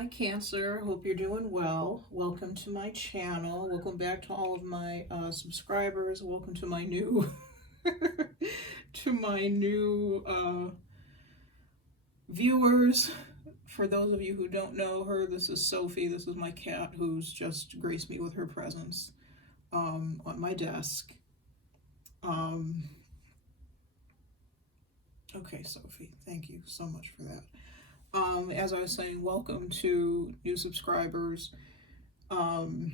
Hi Cancer, hope you're doing well. Welcome to my channel. Welcome back to all of my subscribers. Welcome to my new viewers. For those of you who don't know her, this is Sophie. This is my cat who's just graced me with her presence on my desk. Okay, Sophie, thank you so much for that. As I was saying, welcome to new subscribers, to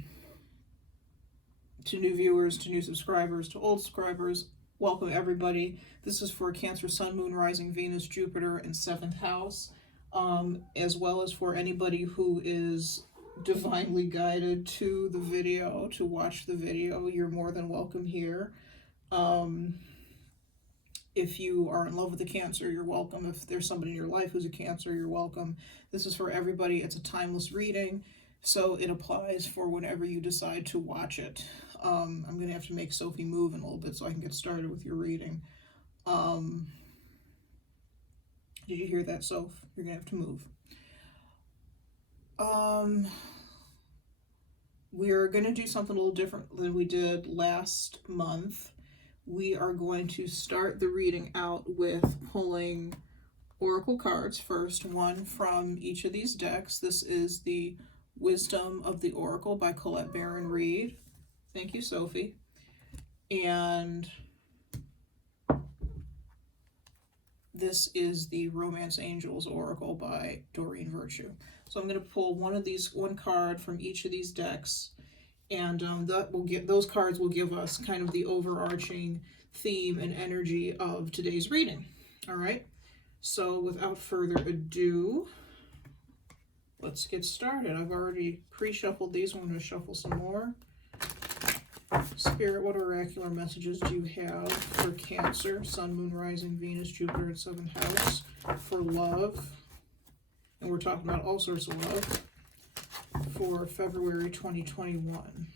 new viewers, to new subscribers, to old subscribers. Welcome everybody. This is for Cancer, Sun, Moon, Rising, Venus, Jupiter, and 7th house, as well as for anybody who is divinely guided to the video, to watch the video. You're more than welcome here. If you are in love with the Cancer, you're welcome. If there's somebody in your life who's a Cancer, you're welcome. This is for everybody. It's a timeless reading, so it applies for whenever you decide to watch it. I'm going to have to make Sophie move in a little bit so I can get started with your reading. Did you hear that, Soph? You're going to have to move. We're going to do something a little different than we did last month. We are going to start the reading out with pulling oracle cards first, one from each of these decks. This is the Wisdom of the Oracle by Colette Baron-Reid. Thank you, Sophie. And this is the Romance Angels Oracle by Doreen Virtue. So I'm going to pull one card from each of these decks. And those cards will give us kind of the overarching theme and energy of today's reading. All right. So without further ado, let's get started. I've already pre-shuffled these. I'm going to shuffle some more. Spirit, what oracular messages do you have for Cancer, Sun, Moon, Rising, Venus, Jupiter, and 7th house for love? And we're talking about all sorts of love. For February 2021.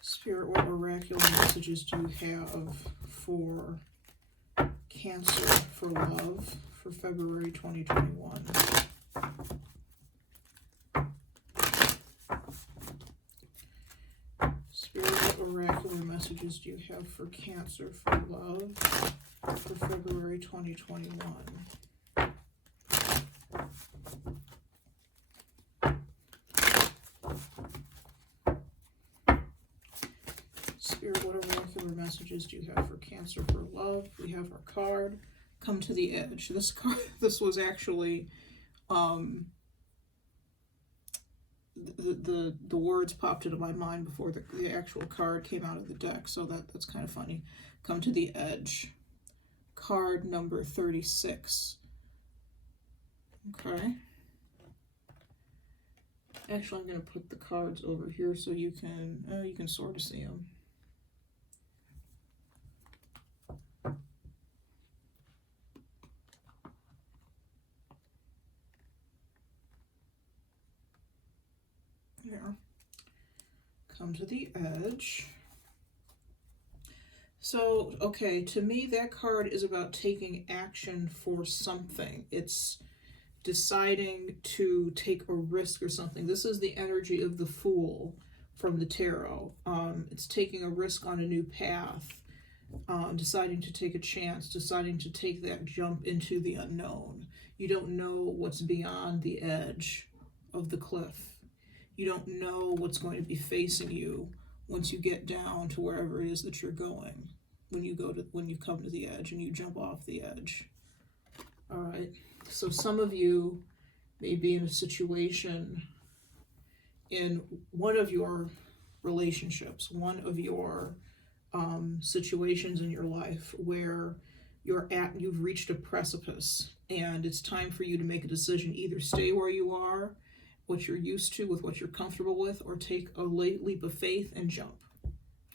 Spirit, what oracular messages do you have for Cancer for love for February 2021? Spirit, what oracular messages do you have for Cancer for love for February 2021? Spirit, what oracular messages do you have for Cancer for love? We have our card, Come to the Edge. This was actually, the words popped into my mind before the actual card came out of the deck, so that's kind of funny. Come to the Edge. Card number 36. Okay. Actually, I'm going to put the cards over here so you can sort of see them. There. Come to the Edge. So, okay, to me, that card is about taking action for something. It's deciding to take a risk or something. This is the energy of the Fool from the tarot. It's taking a risk on a new path, deciding to take a chance, deciding to take that jump into the unknown. You don't know what's beyond the edge of the cliff. You don't know what's going to be facing you once you get down to wherever it is that you're going, when you come to the edge and you jump off the edge. All right. So some of you may be in a situation in one of your relationships, one of your situations in your life where you've reached a precipice and it's time for you to make a decision. Either stay where you are, what you're used to, with what you're comfortable with, or take a leap of faith and jump.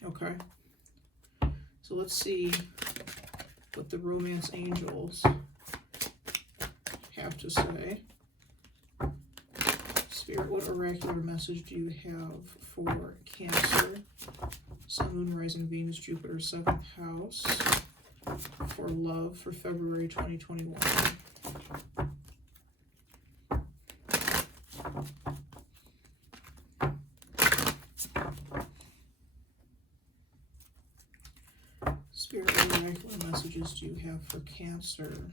Okay? So let's see what the Romance Angels have to say. Spirit, what oracular message do you have for Cancer, Sun, Moon, Rising, Venus, Jupiter, 7th house for love for February 2021? Spirit, what messages do you have for Cancer?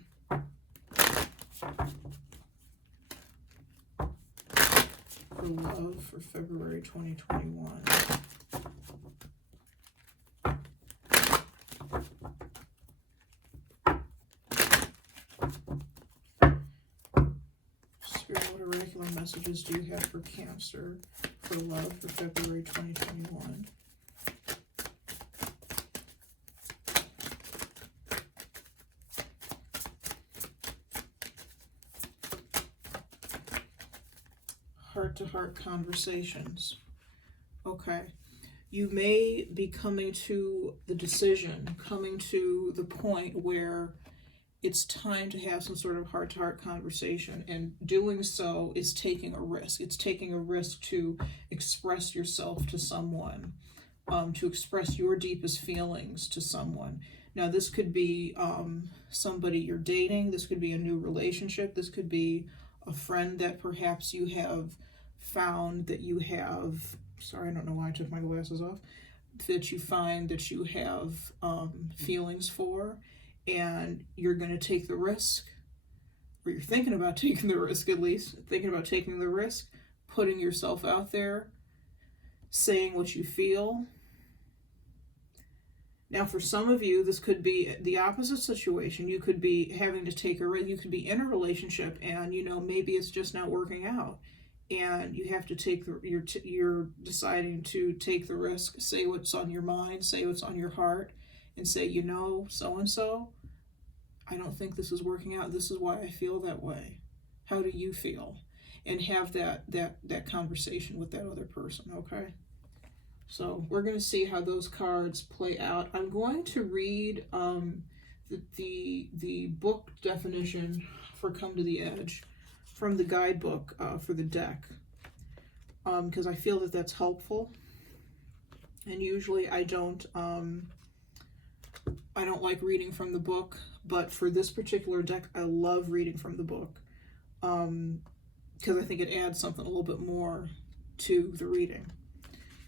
For love for February 2021. Spirit, what oracular messages do you have for Cancer for love for February 2021? Heart-to-heart conversations. Okay. You may be coming to the decision, coming to the point where it's time to have some sort of heart-to-heart conversation, and doing so is taking a risk. It's taking a risk to express yourself to someone, to express your deepest feelings to someone. Now, this could be somebody you're dating. This could be a new relationship. This could be a friend that perhaps you have found that you have, sorry, I don't know why I took my glasses off, that you find that you have feelings for, and you're going to take the risk, or you're thinking about taking the risk, at least, thinking about taking the risk, putting yourself out there, saying what you feel. Now, for some of you, this could be the opposite situation. You could be having to take a risk. You could be in a relationship, and maybe it's just not working out, and you have to take you're deciding to take the risk, say what's on your mind, say what's on your heart, and say, so and so, I don't think this is working out. This is why I feel that way. How do you feel? And have that conversation with that other person. Okay. So we're going to see how those cards play out. I'm going to read the book definition for Come to the Edge from the guidebook for the deck, because I feel that that's helpful. And usually I don't like reading from the book, but for this particular deck, I love reading from the book, because I think it adds something a little bit more to the reading.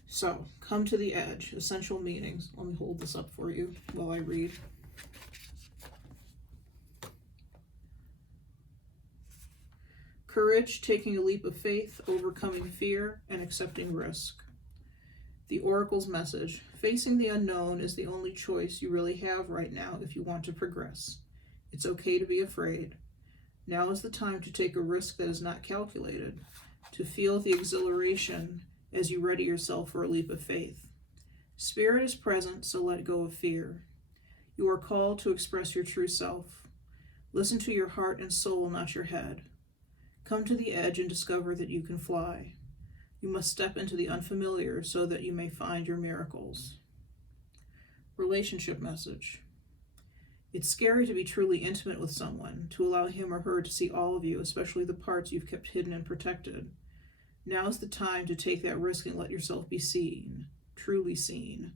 So, Come to the Edge, essential meanings. Let me hold this up for you while I read. Courage, taking a leap of faith, overcoming fear, and accepting risk. The Oracle's message: facing the unknown is the only choice you really have right now if you want to progress. It's okay to be afraid. Now is the time to take a risk that is not calculated, to feel the exhilaration as you ready yourself for a leap of faith. Spirit is present, so let go of fear. You are called to express your true self. Listen to your heart and soul, not your head. Come to the edge and discover that you can fly. You must step into the unfamiliar so that you may find your miracles. Relationship message. It's scary to be truly intimate with someone, to allow him or her to see all of you, especially the parts you've kept hidden and protected. Now is the time to take that risk and let yourself be seen, truly seen.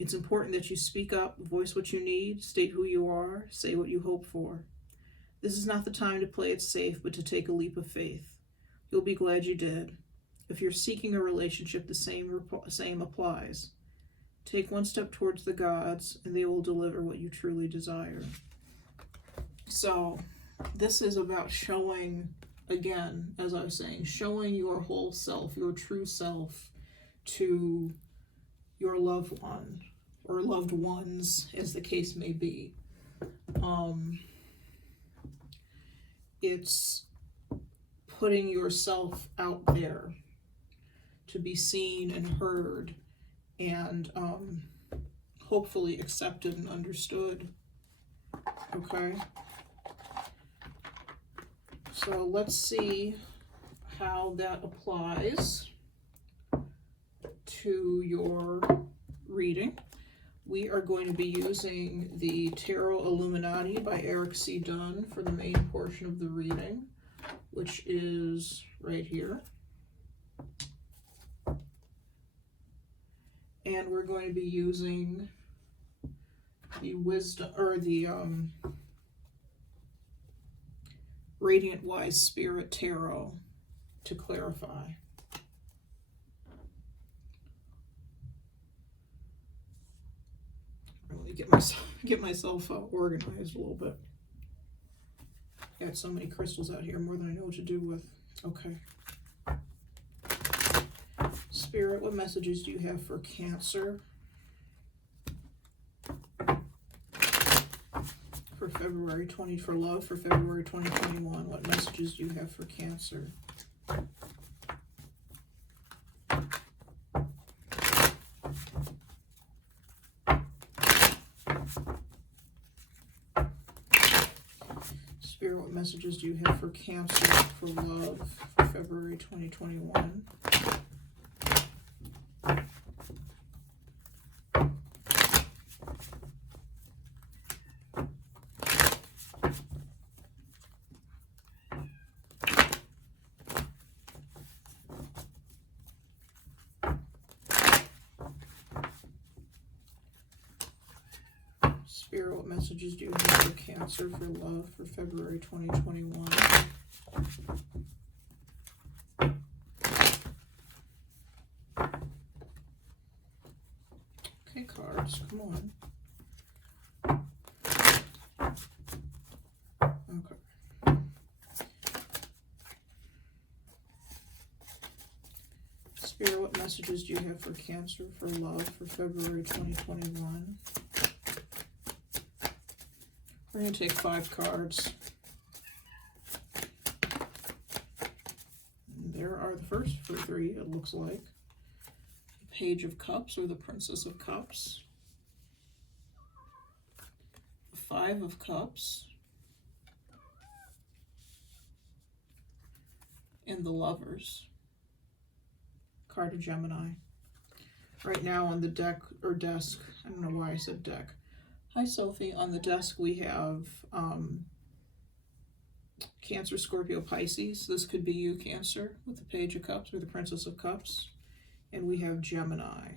It's important that you speak up, voice what you need, state who you are, say what you hope for. This is not the time to play it safe, but to take a leap of faith. You'll be glad you did. If you're seeking a relationship, the same applies. Take one step towards the gods, and they will deliver what you truly desire. So, this is about showing, again, as I was saying, showing your whole self, your true self, to your loved one, or loved ones, as the case may be. It's putting yourself out there to be seen and heard, and hopefully accepted and understood. Okay? So let's see how that applies to your reading. We are going to be using the Tarot Illuminati by Erik C. Dunne for the main portion of the reading, which is right here. And we're going to be using the wisdom, or the Radiant Wise Spirit Tarot to clarify. Let me get myself organized a little bit. Got so many crystals out here, more than I know what to do with. Okay. Spirit, what messages do you have for Cancer? For February 20, for love, for February 2021, what messages do you have for Cancer? Spirit, what messages do you have for Cancer, for love, for February 2021? Spirit, what messages do you have for Cancer, for love, for February 2021? Okay, cards, come on. Okay. Spirit, what messages do you have for Cancer, for love, for February 2021? We're going to take 5 cards. And there are the first 3, it looks like. The Page of Cups or the Princess of Cups. The 5 of Cups. And the Lovers. Card of Gemini. Right now on the deck, or desk, I don't know why I said deck. Hi, Sophie. On the desk, we have Cancer, Scorpio, Pisces. This could be you, Cancer, with the Page of Cups or the Princess of Cups. And we have Gemini.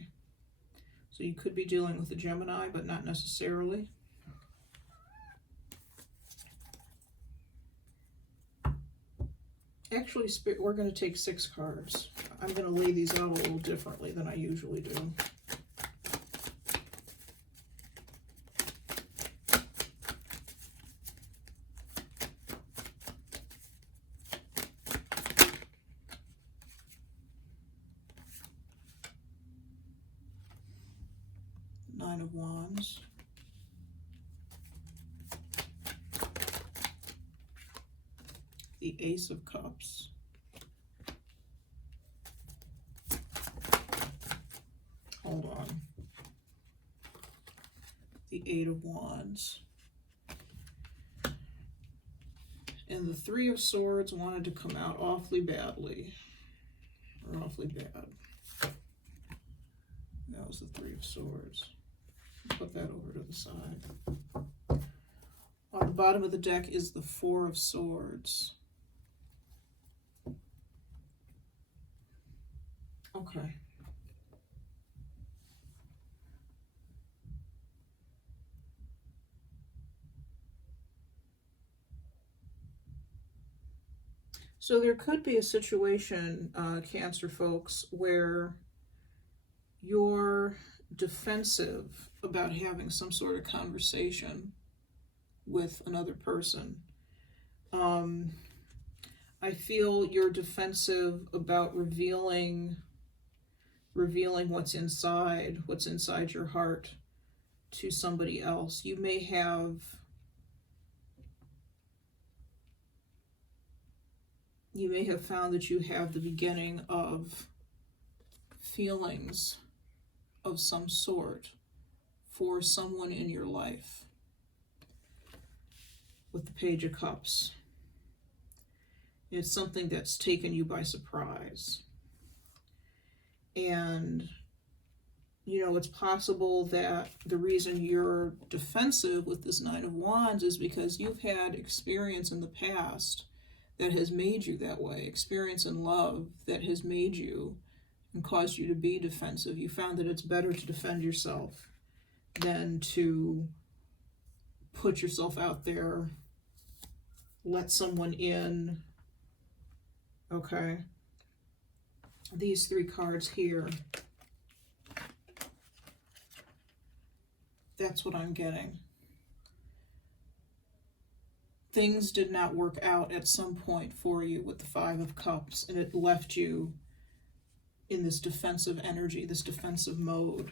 So you could be dealing with the Gemini, but not necessarily. Actually, we're going to take 6 cards. I'm going to lay these out a little differently than I usually do. Nine of Wands. The Ace of Cups. Hold on. The Eight of Wands. And the Three of Swords wanted to come out awfully badly. Or awfully bad. That was the Three of Swords. Put that over to the side. On the bottom of the deck is the Four of Swords. Okay. So there could be a situation, Cancer folks, where you're defensive about having some sort of conversation with another person. I feel you're defensive about revealing what's inside your heart to somebody else. You may have found that you have the beginning of feelings of some sort for someone in your life with the Page of Cups. It's something that's taken you by surprise. And, you know, it's possible that the reason you're defensive with this Nine of Wands is because you've had experience in the past that has made you that way, experience in love that has made you and caused you to be defensive. You found that it's better to defend yourself than to put yourself out there let someone in. Okay. These 3 cards here. That's what I'm getting. Things did not work out at some point for you with the 5 of Cups, and it left you in this defensive energy, this defensive mode.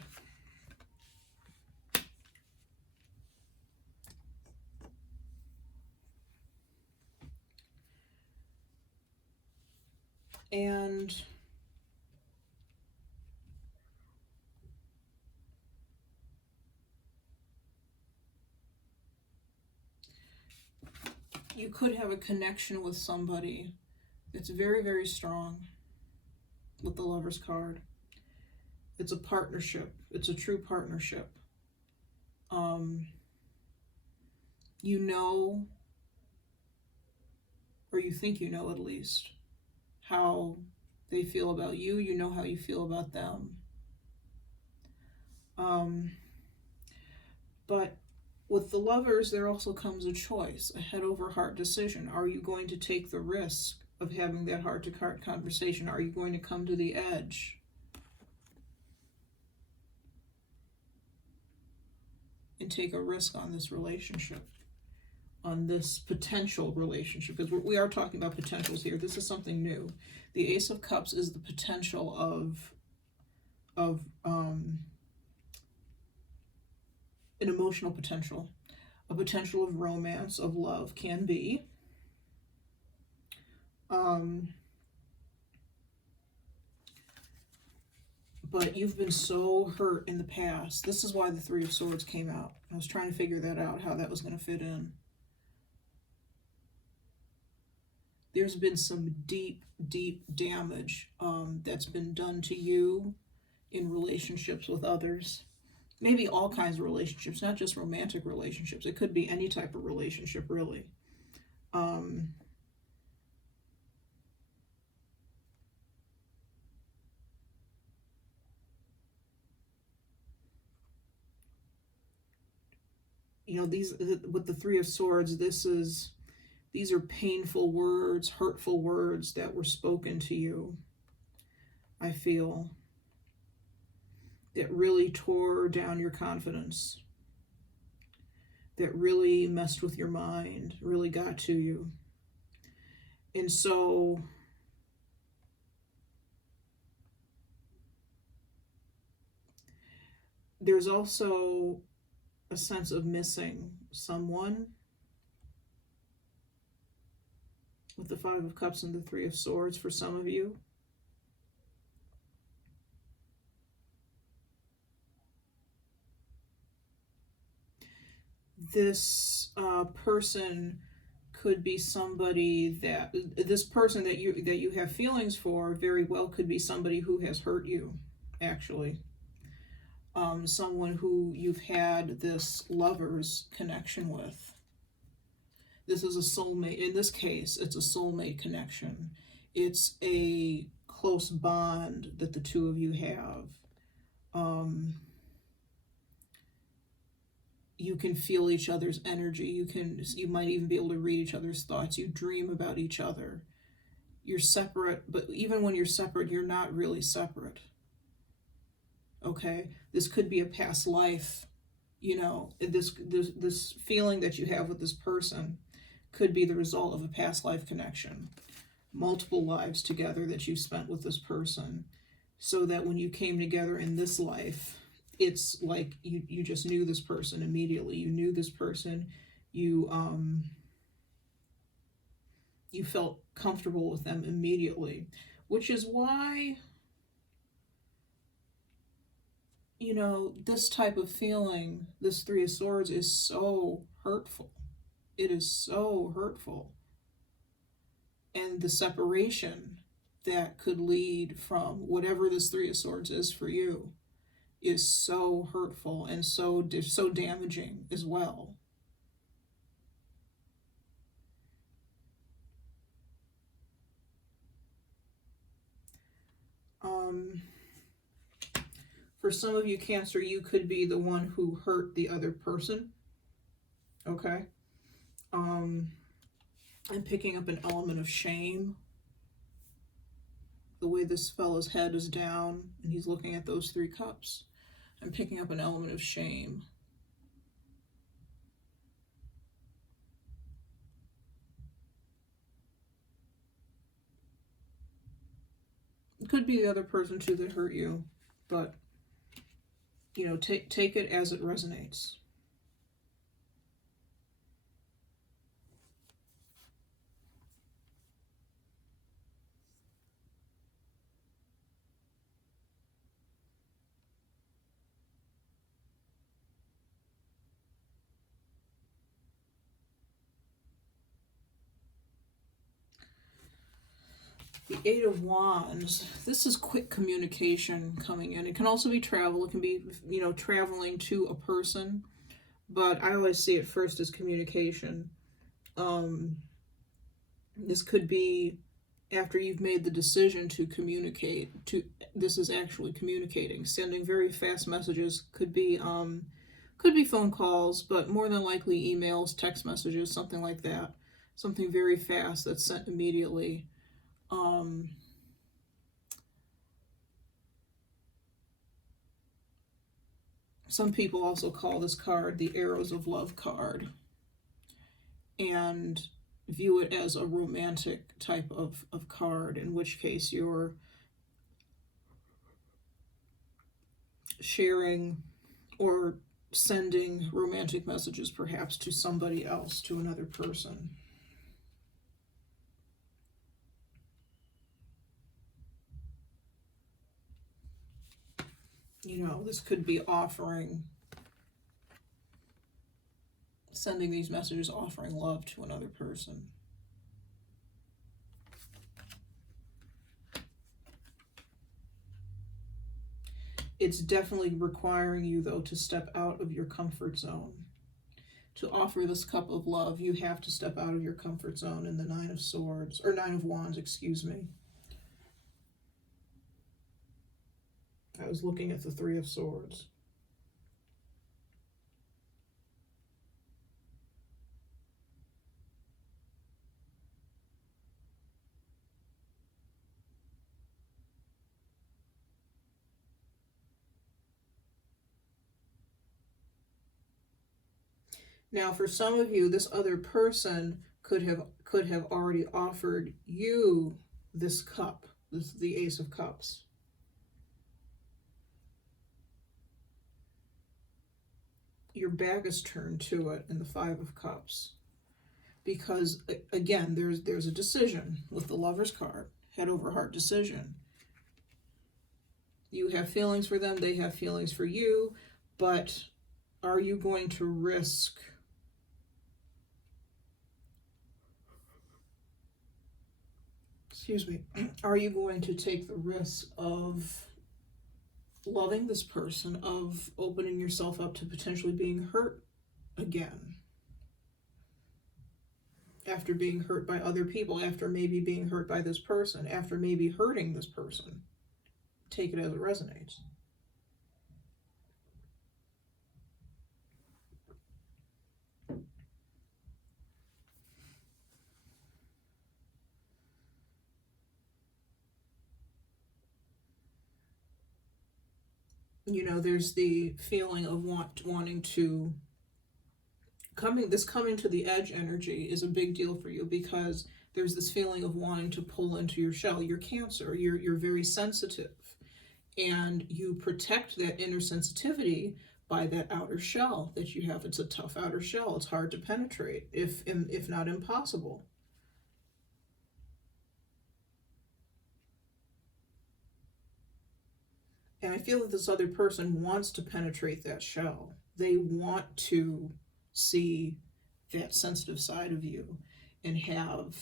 And you could have a connection with somebody that's very, very strong with the Lover's card. It's a partnership. It's a true partnership. You know, or you think you know at least, how they feel about you. You know how you feel about them. But with the Lovers, there also comes a choice, a head over heart decision. Are you going to take the risk of having that heart-to-heart conversation? Are you going to come to the edge and take a risk on this relationship, on this potential relationship? Because we are talking about potentials here. This is something new. The Ace of Cups is the potential of an emotional potential, a potential of romance, of love, can be. But you've been so hurt in the past. This is why the 3 of Swords came out. I was trying to figure that out, how that was going to fit in. There's been some deep, deep damage that's been done to you in relationships with others. Maybe all kinds of relationships, not just romantic relationships. It could be any type of relationship, really. You know, with the 3 of Swords, these are painful words, hurtful words that were spoken to you, I feel, that really tore down your confidence, that really messed with your mind, really got to you. And so there's also a sense of missing someone with the 5 of Cups and the 3 of Swords for some of you. This person could be somebody that, this person that you have feelings for very well could be somebody who has hurt you, actually. Someone who you've had this lover's connection with. This is a soulmate. In this case, it's a soulmate connection. It's a close bond that the 2 of you have. You can feel each other's energy. You might even be able to read each other's thoughts. You dream about each other. You're separate, but even when you're separate, you're not really separate. Okay? This could be a past life. You know, this feeling that you have with this person could be the result of a past life connection. Multiple lives together that you spent with this person, so that when you came together in this life, it's like you just knew this person immediately. You knew this person. You felt comfortable with them immediately, which is why, you know, this type of feeling, this 3 of Swords, is so hurtful. It is so hurtful. And the separation that could lead from whatever this 3 of Swords is for you is so hurtful and so damaging as well. For some of you, Cancer, you could be the one who hurt the other person. Okay? I'm picking up an element of shame. The way this fellow's head is down and he's looking at those 3 cups. I'm picking up an element of shame. It could be the other person too that hurt you, but you know, take it as it resonates. The 8 of Wands, this is quick communication coming in. It can also be travel. It can be, you know, traveling to a person. But I always see it first as communication. This could be after you've made the decision to communicate. This is actually communicating. Sending very fast messages. Could be phone calls, but more than likely emails, text messages, something like that. Something very fast that's sent immediately. Some people also call this card the Arrows of Love card and view it as a romantic type of card, in which case you're sharing or sending romantic messages perhaps to somebody else, to another person. You know, this could be sending these messages, offering love to another person. It's definitely requiring you, though, to step out of your comfort zone. To offer this cup of love, you have to step out of your comfort zone in the 9 of Swords, or 9 of Wands, excuse me. I was looking at the 3 of Swords. Now, for some of you, this other person could have already offered you this cup, the Ace of Cups. Your back is turned to it in the 5 of Cups. Because, again, there's a decision with the Lover's card. Head over heart decision. You have feelings for them, they have feelings for you, but are you going to risk are you going to take the risk of loving this person, of opening yourself up to potentially being hurt again? After being hurt by other people, after maybe being hurt by this person, after maybe hurting this person. Take it as it resonates. You know, there's the feeling of wanting to coming to the edge energy is a big deal for you, because there's this feeling of wanting to pull into your shell. You're Cancer, you're very sensitive, and you protect that inner sensitivity by that outer shell that you have. It's a tough outer shell. It's hard to penetrate, if not impossible. And I feel that this other person wants to penetrate that shell. They want to see that sensitive side of you and have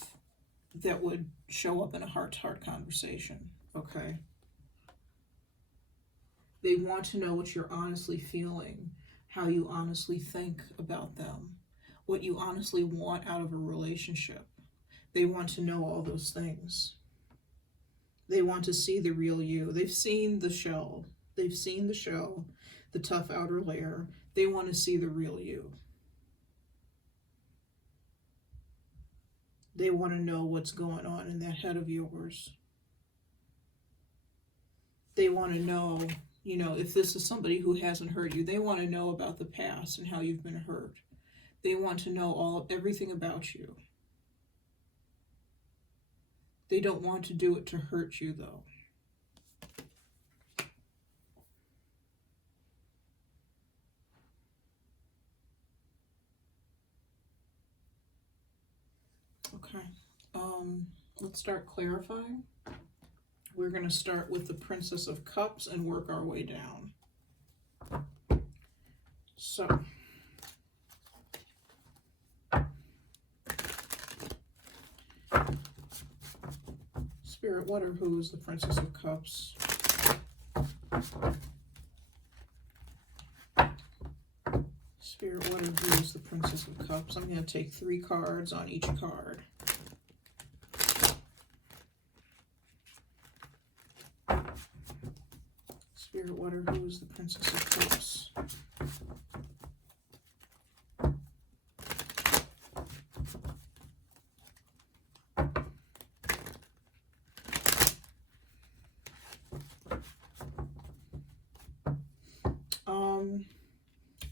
that would show up in a heart-to-heart conversation, okay? They want to know what you're honestly feeling, how you honestly think about them, what you honestly want out of a relationship. They want to know all those things. They want to see the real you. They've seen the shell. They've seen the shell, the tough outer layer. They want to see the real you. They want to know what's going on in that head of yours. They want to know, you know, if this is somebody who hasn't hurt you, they want to know about the past and how you've been hurt. They want to know everything about you. They don't want to do it to hurt you, though. Okay, let's start clarifying. We're going to start with the Princess of Cups and work our way down. So, Spirit, what or who is the Princess of Cups? Spirit, what or who is the Princess of Cups? I'm going to take 3 cards on each card. Spirit, what or who is the Princess of Cups? I'm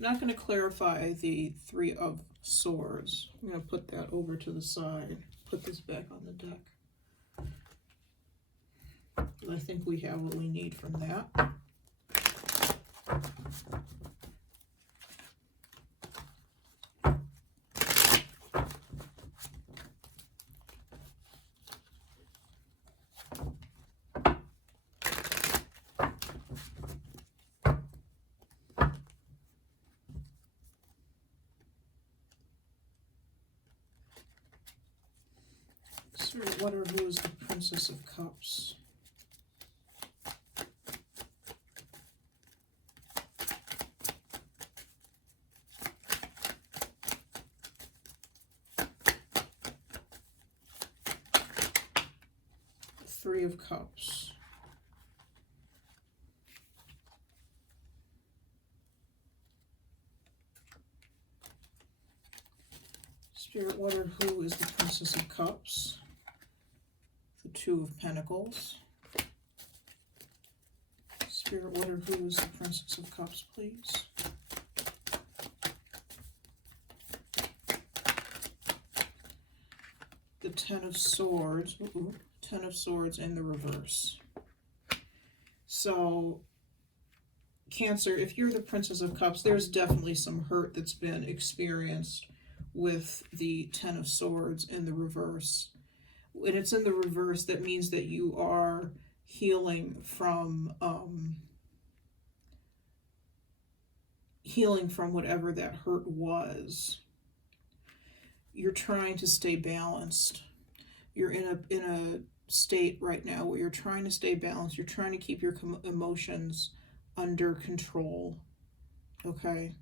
not going to clarify the 3 of Swords. I'm going to put that over to the side. Put this back on the deck. I think we have what we need from that. So what or who is the Princess of Cups? Three of Cups. Spirit, what or who is the Princess of Cups? The 2 of Pentacles. Spirit, what or who is the Princess of Cups, please? The 10 of Swords. 10 of Swords in the reverse. So, Cancer, if you're the Princess of Cups, there's definitely some hurt that's been experienced with the 10 of Swords in the reverse. When it's in the reverse, that means that you are healing from whatever that hurt was. You're trying to stay balanced. You're in a state right now where you're trying to stay balanced. You're trying to keep your emotions under control. Okay?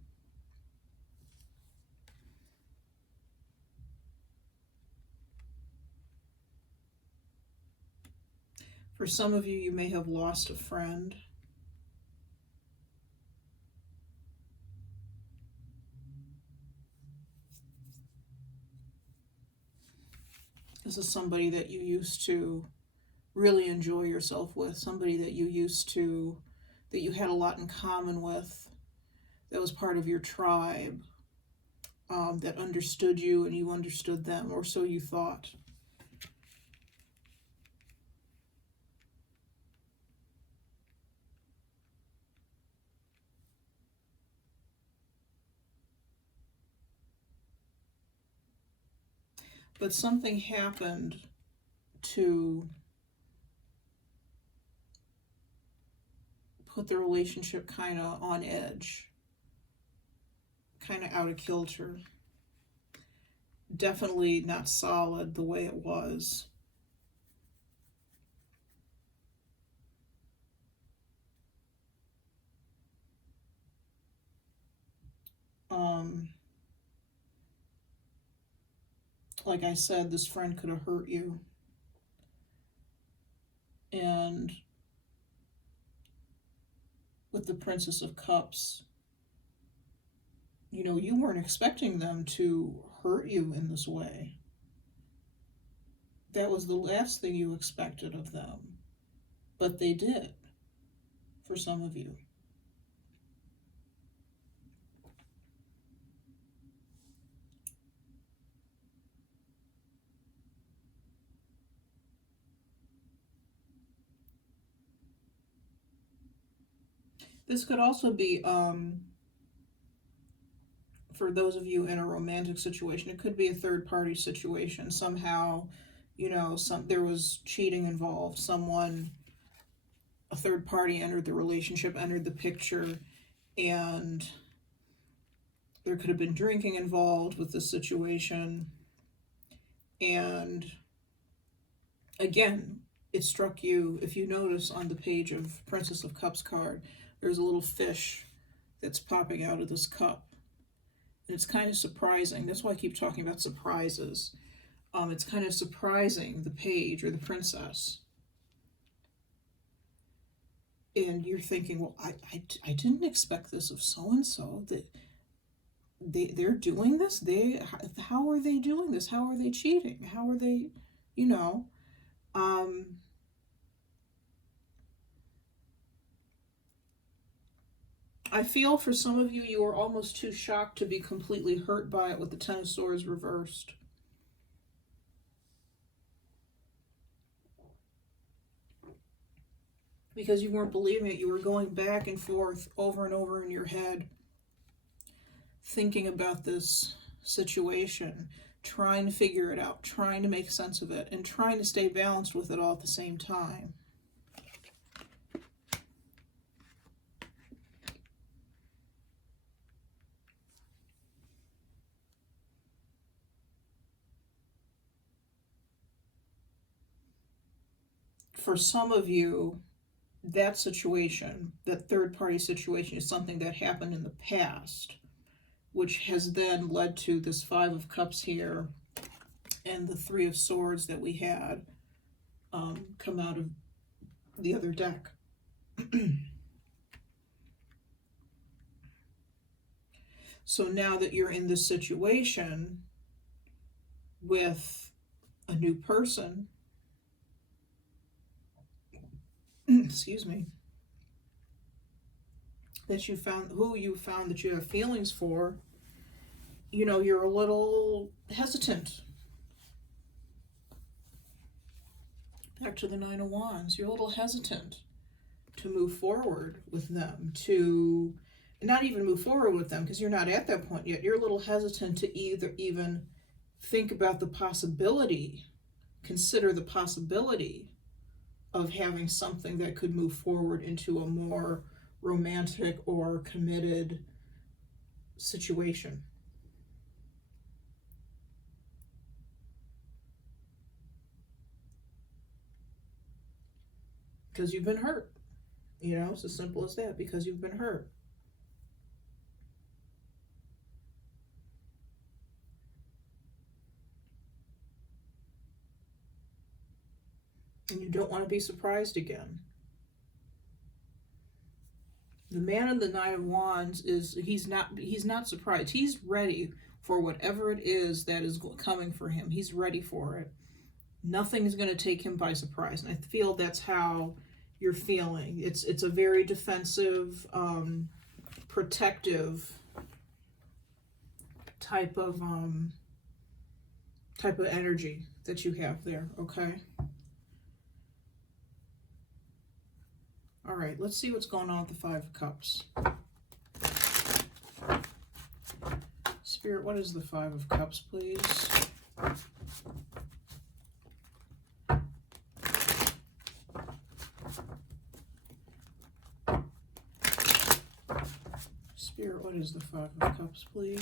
For some of you, you may have lost a friend. This is somebody that you used to really enjoy yourself with, somebody that you had a lot in common with, that was part of your tribe, that understood you and you understood them, or so you thought. But something happened to put the relationship kind of on edge, kind of out of kilter. Definitely not solid the way it was. Like I said, this friend could have hurt you. And with the Princess of Cups, you know, you weren't expecting them to hurt you in this way. that was the last thing you expected of them. But they did, for some of you. This could also be, for those of you in a romantic situation, it could be a third-party situation. Somehow, you know, there was cheating involved. Someone, a third party entered the relationship, entered the picture, and there could have been drinking involved with the situation. And again, it struck you, if you notice on the page of Princess of Cups card, there's a little fish that's popping out of this cup. And it's kind of surprising. That's why I keep talking about surprises. It's kind of surprising, the page or the princess. And you're thinking, well, I didn't expect this of so-and-so. That they're doing this? How are they doing this? How are they cheating? How are they, you know? I feel for some of you, you are almost too shocked to be completely hurt by it with the Ten of Swords reversed. Because you weren't believing it. You were going back and forth over and over in your head, thinking about this situation, trying to figure it out, trying to make sense of it, and trying to stay balanced with it all at the same time. For some of you, that situation, that third-party situation, is something that happened in the past, which has then led to this Five of Cups here and the Three of Swords that we had come out of the other deck. So now that you're in this situation with a new person, excuse me, that you found, who you found that you have feelings for, you know, you're a little hesitant. Back to the Nine of Wands, you're a little hesitant to move forward with them, to not even move forward with them because you're not at that point yet. You're a little hesitant to even think about the possibility, consider the possibility of having something that could move forward into a more romantic or committed situation. Because you've been hurt. You know, it's as simple as that, because you've been hurt. And you don't want to be surprised again. The man in the Nine of Wands is, he's not surprised. He's ready for whatever it is that is coming for him. He's ready for it. Nothing is going to take him by surprise. And I feel that's how you're feeling. It's a very defensive, protective type of energy that you have there, okay? All right, let's see what's going on with the Five of Cups. Spirit, what is the Five of Cups, please? Spirit, what is the Five of Cups, please?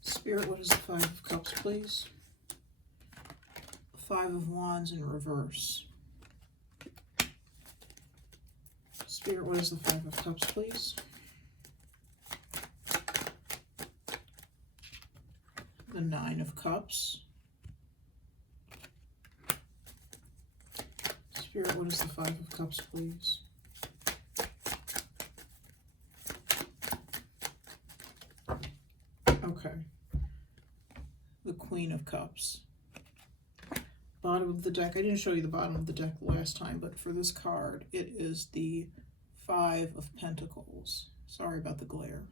Spirit, what is the Five of Cups, please? Five of Wands in reverse. Spirit, what is the Five of Cups, please? The Nine of Cups. Spirit, what is the Five of Cups, please? Okay. The Queen of Cups. Bottom of the deck. I didn't show you the bottom of the deck last time, but for this card, it is the Five of Pentacles. Sorry about the glare.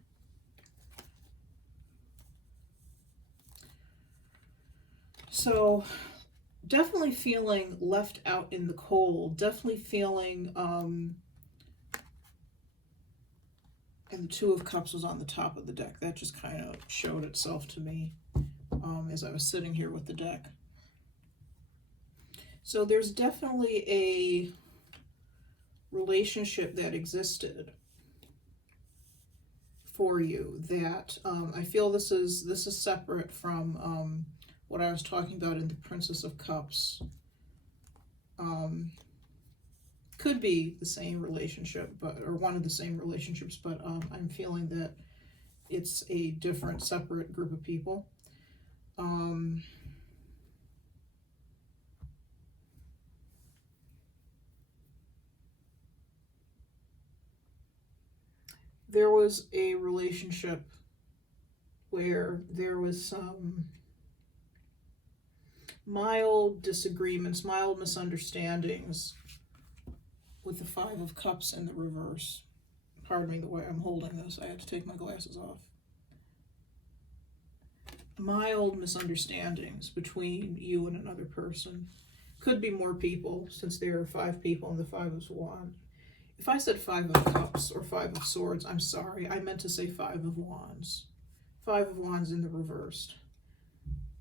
So, definitely feeling left out in the cold. Definitely feeling, and the Two of Cups was on the top of the deck. That just kind of showed itself to me as I was sitting here with the deck. So there's definitely a relationship that existed for you that I feel this is separate from what I was talking about in the Princess of Cups. Could be the same relationship, or one of the same relationships, but I'm feeling that it's a different, separate group of people. There was a relationship where there was some mild disagreements, mild misunderstandings with the Five of Cups in the reverse. Pardon me the way I'm holding this. I had to take my glasses off. Mild misunderstandings between you and another person. Could be more people, since there are 5 people in the Five of Wands. If I said Five of Cups or Five of Swords, I'm sorry. I meant to say Five of Wands. Five of Wands in the reversed.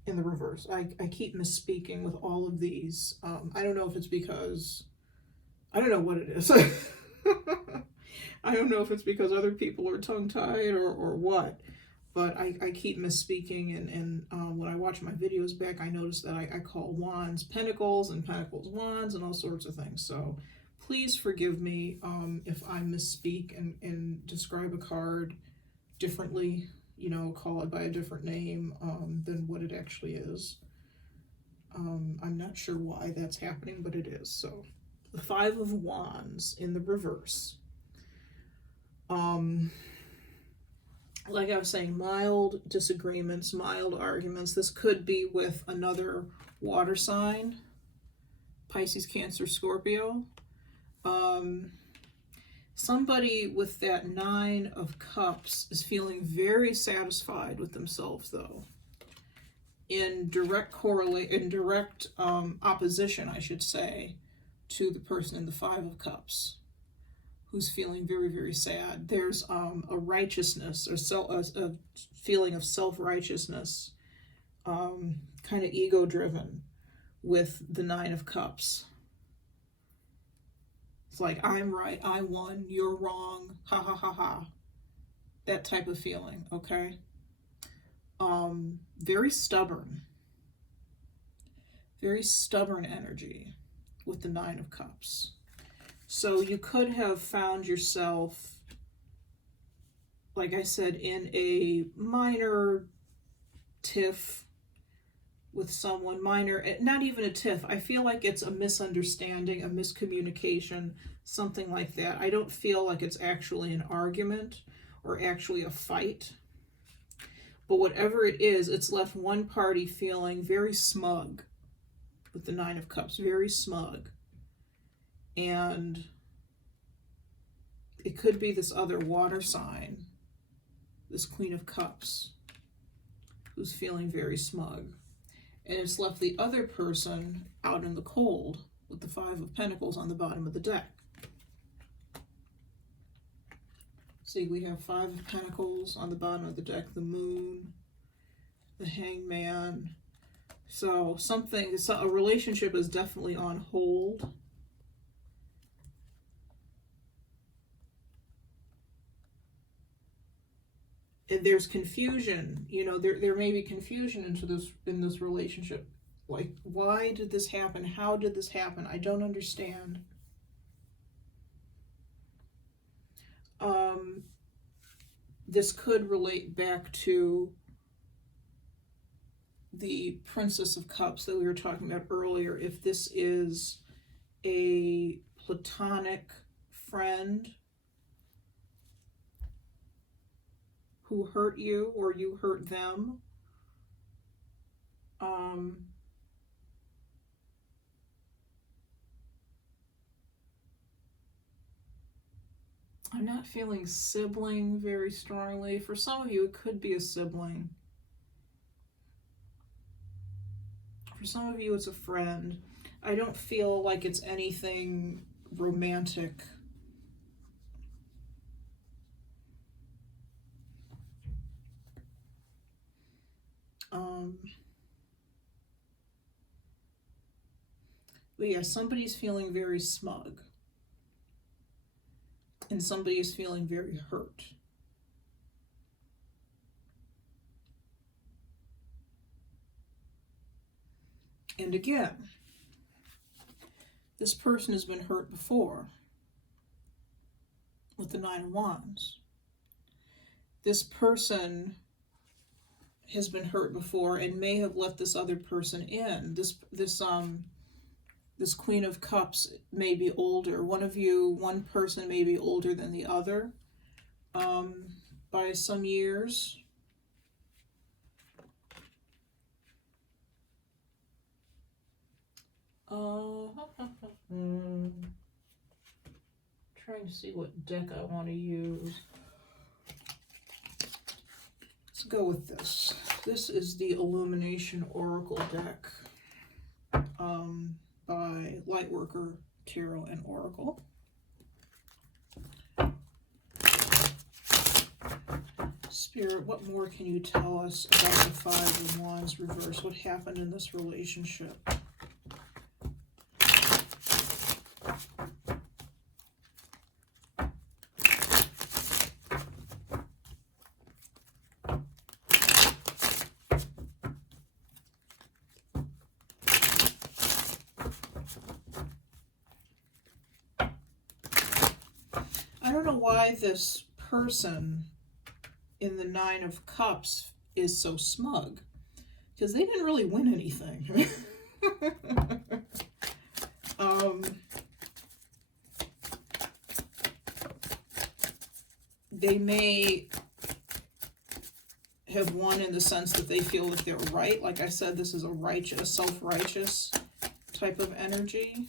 In the reverse. I keep misspeaking with all of these. I don't know if it's because... I don't know what it is. I don't know if it's because other people are tongue-tied or what. But I keep misspeaking, and when I watch my videos back, I notice that I call Wands Pentacles and Pentacles Wands and all sorts of things. So please forgive me if I misspeak and describe a card differently, you know, call it by a different name than what it actually is. I'm not sure why that's happening, but it is. So the Five of Wands in the reverse. Like I was saying, mild disagreements, mild arguments. This could be with another water sign, Pisces, Cancer, Scorpio. Somebody with that Nine of Cups is feeling very satisfied with themselves, though. In direct opposition, I should say, to the person in the Five of Cups, who's feeling very, very sad. There's a righteousness, or a feeling of self-righteousness, kind of ego-driven with the Nine of Cups. It's like, I'm right, I won, you're wrong, ha ha ha ha. That type of feeling, okay? Very stubborn. Very stubborn energy with the Nine of Cups. So you could have found yourself, like I said, in a minor tiff with someone, minor, not even a tiff. I feel like it's a misunderstanding, a miscommunication, something like that. I don't feel like it's actually an argument or actually a fight. But whatever it is, it's left one party feeling very smug with the Nine of Cups, very smug. And it could be this other water sign, this Queen of Cups, who's feeling very smug. And it's left the other person out in the cold with the Five of Pentacles on the bottom of the deck. See, we have Five of Pentacles on the bottom of the deck, the Moon, the Hangman. So a relationship is definitely on hold. And there's confusion, you know, there may be confusion in this relationship. Like, why did this happen? How did this happen? I don't understand. This could relate back to the Princess of Cups that we were talking about earlier. If this is a platonic friend who hurt you or you hurt them. I'm not feeling sibling very strongly. For some of you, it could be a sibling. For some of you, it's a friend. I don't feel like it's anything romantic. But yeah, somebody's feeling very smug. And somebody is feeling very hurt. And again, this person has been hurt before with the Nine of Wands. This person has been hurt before and may have let this other person in. This Queen of Cups may be older. One person may be older than the other by some years. Trying to see what deck I want to use. Let's go with this. This is the Illumination Oracle deck by Lightworker, Tarot, and Oracle. Spirit, what more can you tell us about the Five of Wands reverse? What happened in this relationship? I don't know why this person in the Nine of Cups is so smug, because they didn't really win anything. They may have won in the sense that they feel that they're right. Like I said, this is a self-righteous type of energy.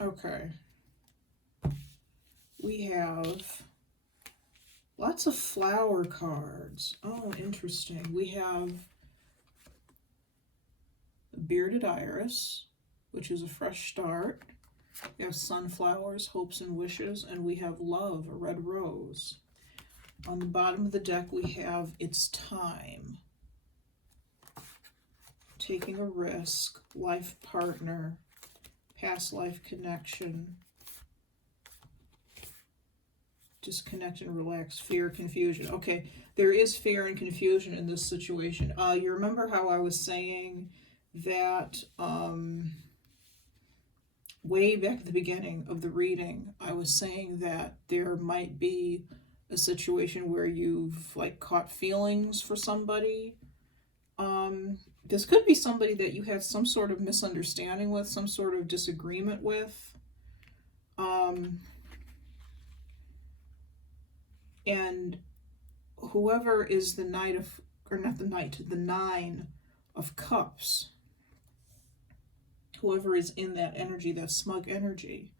Okay. We have lots of flower cards. Oh, interesting. We have Bearded Iris, which is a fresh start. We have sunflowers, hopes and wishes, and we have love, a red rose. On the bottom of the deck, we have it's time. Taking a risk, life partner, past life connection, disconnect and relax, fear, confusion. Okay, there is fear and confusion in this situation. You remember how I was saying that way back at the beginning of the reading, I was saying that there might be a situation where you've like caught feelings for somebody. This could be somebody that you had some sort of misunderstanding with, some sort of disagreement with. And whoever is the Nine of Cups, whoever is in that energy, that smug energy,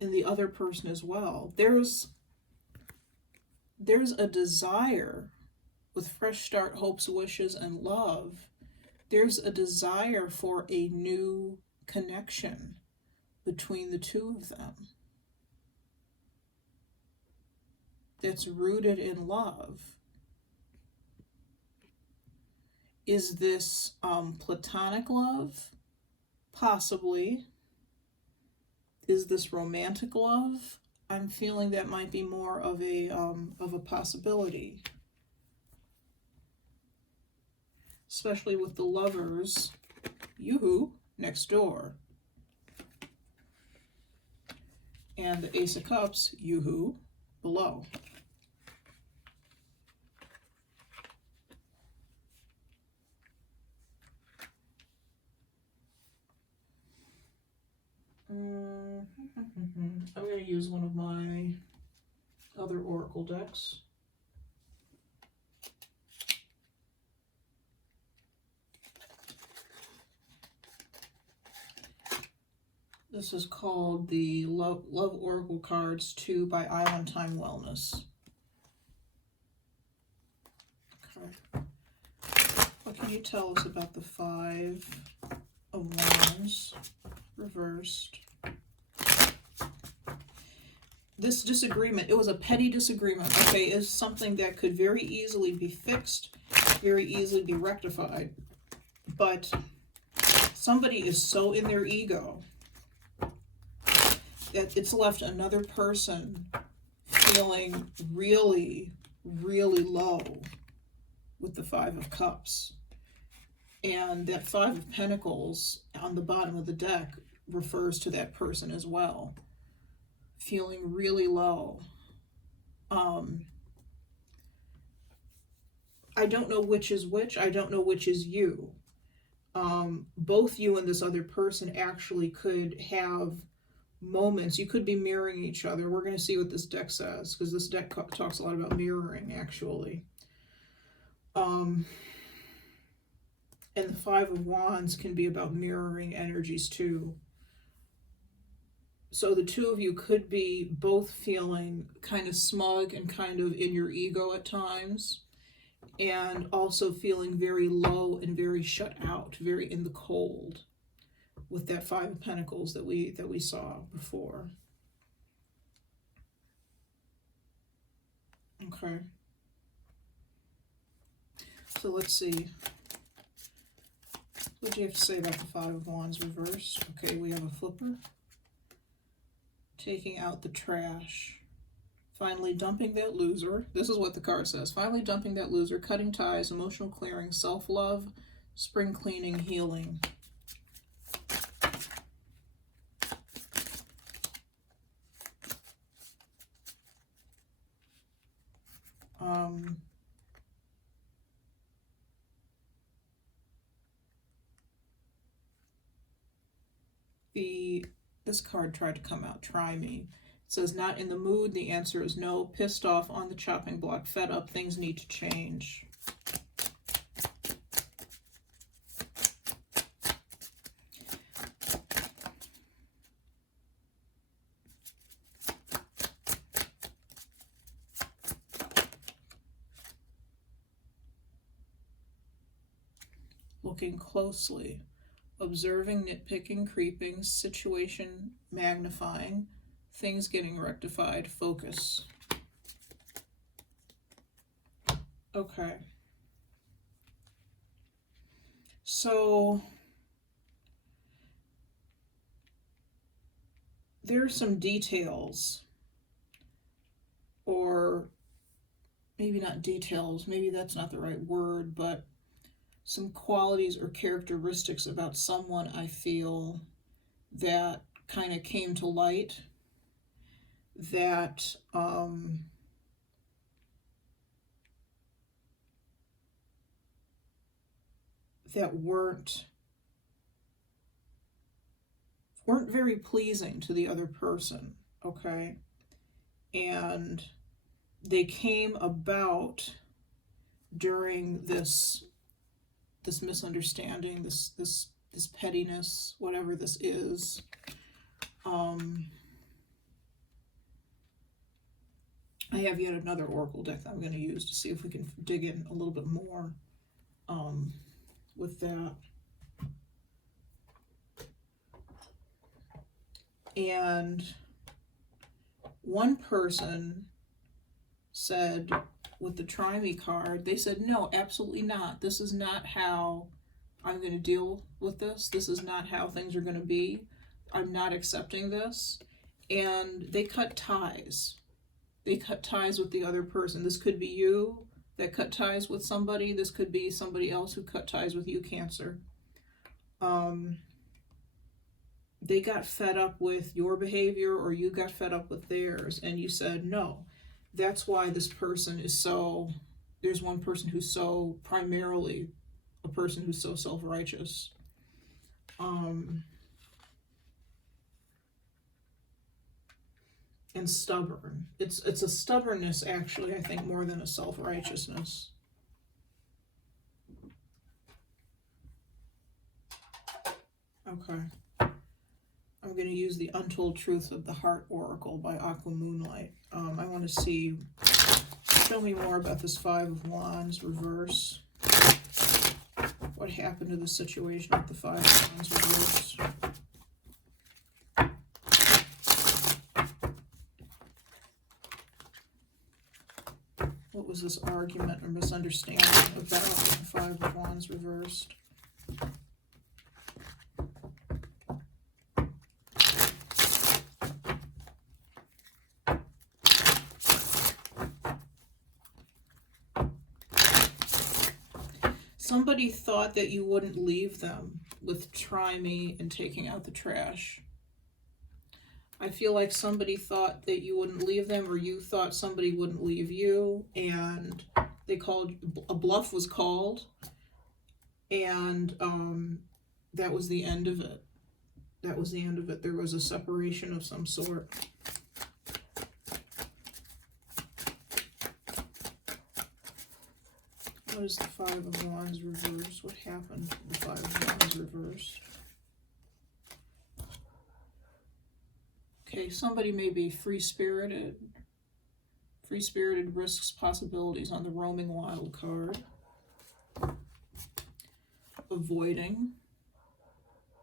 and the other person as well, there's a desire with fresh start, hopes, wishes, and love. There's a desire for a new connection between the two of them that's rooted in love. Is this platonic love? Possibly. Is this romantic love? I'm feeling that might be more of a possibility. Especially with the Lovers, yoo-hoo, next door. And the Ace of Cups, yoo-hoo, below. I'm going to use one of my other oracle decks. This is called the Love Oracle Cards 2 by Valentine Wellness. Okay. What can you tell us about the Five of Wands reversed? This disagreement, it was a petty disagreement, okay, is something that could very easily be fixed, very easily be rectified. But somebody is so in their ego that it's left another person feeling really, really low with the Five of Cups. And that Five of Pentacles on the bottom of the deck refers to that person as well. Feeling really low. I don't know which is which. I don't know which is you. Both you and this other person actually could have moments. You could be mirroring each other. We're going to see what this deck says, because this deck talks a lot about mirroring, actually. And the Five of Wands can be about mirroring energies too. So the two of you could be both feeling kind of smug and kind of in your ego at times, and also feeling very low and very shut out, very in the cold, with that Five of Pentacles that we saw before. Okay. So let's see. What do you have to say about the Five of Wands reversed? Okay, we have a flipper. Taking out the trash. Finally dumping that loser. This is what the card says. Finally dumping that loser, cutting ties, emotional clearing, self-love, spring cleaning, healing. This card tried to come out, try me. It says, not in the mood. The answer is no. Pissed off, on the chopping block, fed up, things need to change. Looking closely. Observing, nitpicking, creeping, situation magnifying, things getting rectified, focus. Okay. So there are some details, or maybe not details, maybe that's not the right word, but some qualities or characteristics about someone, I feel, that kind of came to light, that that weren't very pleasing to the other person, okay? And they came about during this misunderstanding, this pettiness, whatever this is. I have yet another oracle deck that I'm going to use to see if we can dig in a little bit more with that. And one person said, with the Try Me card, they said, no, absolutely not. This is not how I'm going to deal with this. This is not how things are going to be. I'm not accepting this. And they cut ties. They cut ties with the other person. This could be you that cut ties with somebody. This could be somebody else who cut ties with you, Cancer. They got fed up with your behavior, or you got fed up with theirs, and you said no. That's why this person is so, there's one person who's so, primarily a person who's so self-righteous. and stubborn. It's a stubbornness, actually, I think, more than a self-righteousness. Okay. I'm going to use the Untold Truth of the Heart Oracle by Aquamoonlight. I want to see, show me more about this Five of Wands reverse. What happened to the situation with the Five of Wands reverse? What was this argument or misunderstanding about the Five of Wands reversed? Somebody thought that you wouldn't leave them with try me and taking out the trash. I feel like somebody thought that you wouldn't leave them, or you thought somebody wouldn't leave you, and they called, a bluff was called, and that was the end of it. That was the end of it. There was a separation of some sort. What is the Five of Wands reversed? What happened to the Five of Wands reversed? Okay, somebody may be free-spirited. Free-spirited risks possibilities on the roaming wild card. Avoiding.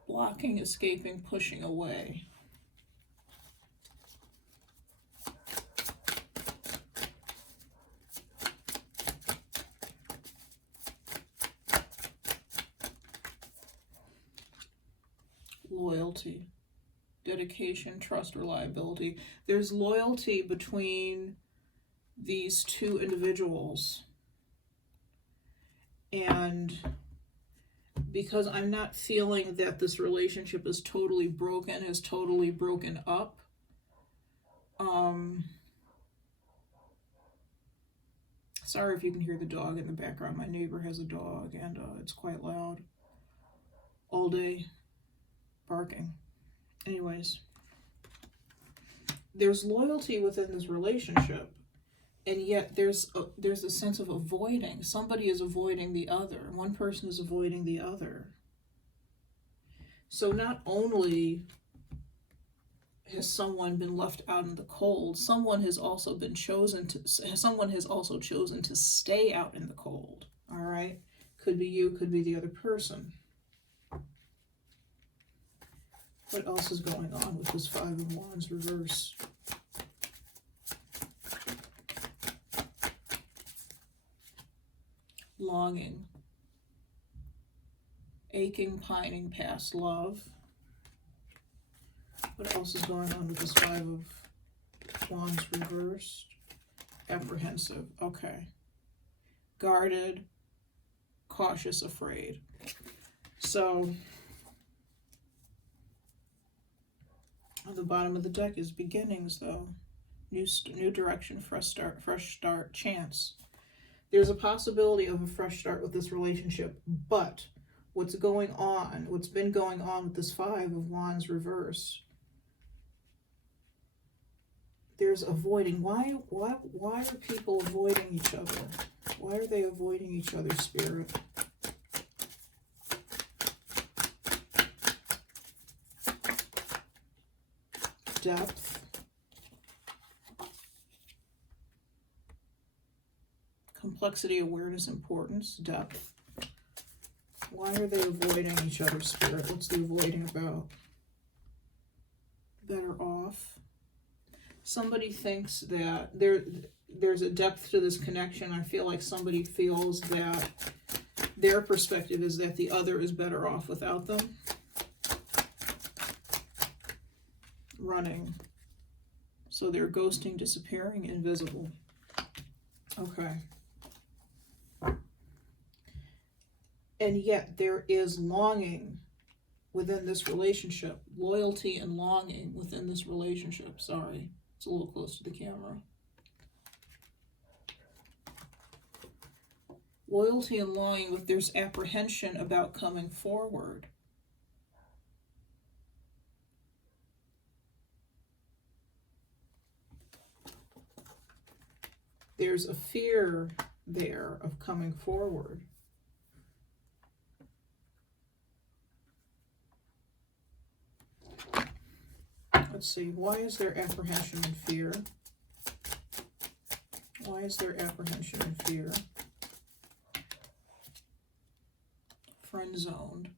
Blocking, escaping, pushing away. Loyalty, dedication, trust, reliability. There's loyalty between these two individuals. And because I'm not feeling that this relationship is totally broken, is totally broken up, sorry if you can hear the dog in the background. My neighbor has a dog, and it's quite loud all day. Barking. Anyways, there's loyalty within this relationship, and yet there's a sense of avoiding. Somebody is avoiding the other. One person is avoiding the other. So not only has someone been left out in the cold, someone has also chosen to stay out in the cold. All right? Could be you, could be the other person. What else is going on with this Five of Wands reverse? Longing. Aching, pining past love. What else is going on with this Five of Wands reversed? Apprehensive. Okay. Guarded, cautious, afraid. So on the bottom of the deck is beginnings, though. New direction, fresh start, chance. There's a possibility of a fresh start with this relationship, but what's been going on with this Five of Wands reverse, there's avoiding. Why are people avoiding each other? Why are they avoiding each other, Spirit? Depth. Complexity, awareness, importance, depth. Why are they avoiding each other, Spirit? What's the avoiding about? Better off. Somebody thinks that there's a depth to this connection. I feel like somebody feels that their perspective is that the other is better off without them. Running. So they're ghosting, disappearing, invisible. Okay. And yet there is longing within this relationship. Loyalty and longing within this relationship. Sorry, it's a little close to the camera. Loyalty and longing, with there's apprehension about coming forward. there's a fear there of coming forward. Let's see, why is there apprehension and fear? Why is there apprehension and fear? Friend zoned.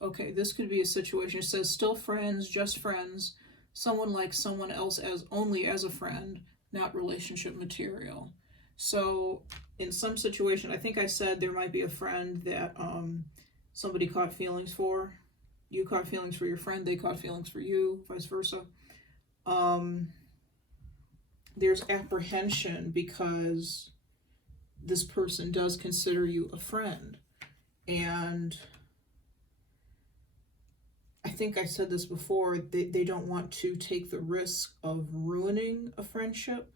Okay, this could be a situation. It says still friends, just friends. Someone likes someone else as only as a friend, not relationship material. So in some situation, I think I said there might be a friend that somebody caught feelings for. You caught feelings for your friend, they caught feelings for you, vice versa. There's apprehension because this person does consider you a friend. And I think I said this before, they don't want to take the risk of ruining a friendship,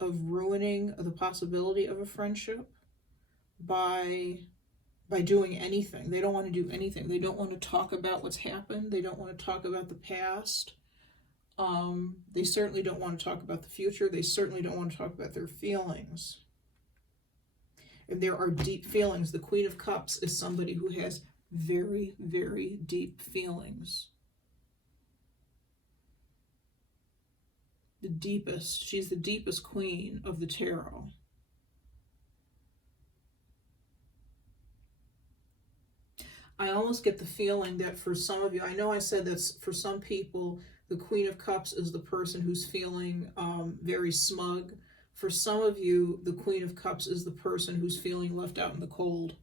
of ruining the possibility of a friendship by doing anything. They don't want to do anything. They don't want to talk about what's happened. They don't want to talk about the past. They certainly don't want to talk about the future. They certainly don't want to talk about their feelings. And there are deep feelings. The Queen of Cups is somebody who has very, very deep feelings. The deepest. She's the deepest queen of the tarot. I almost get the feeling that for some of you, I know I said that for some people, the Queen of Cups is the person who's feeling very smug. For some of you, the Queen of Cups is the person who's feeling left out in the cold.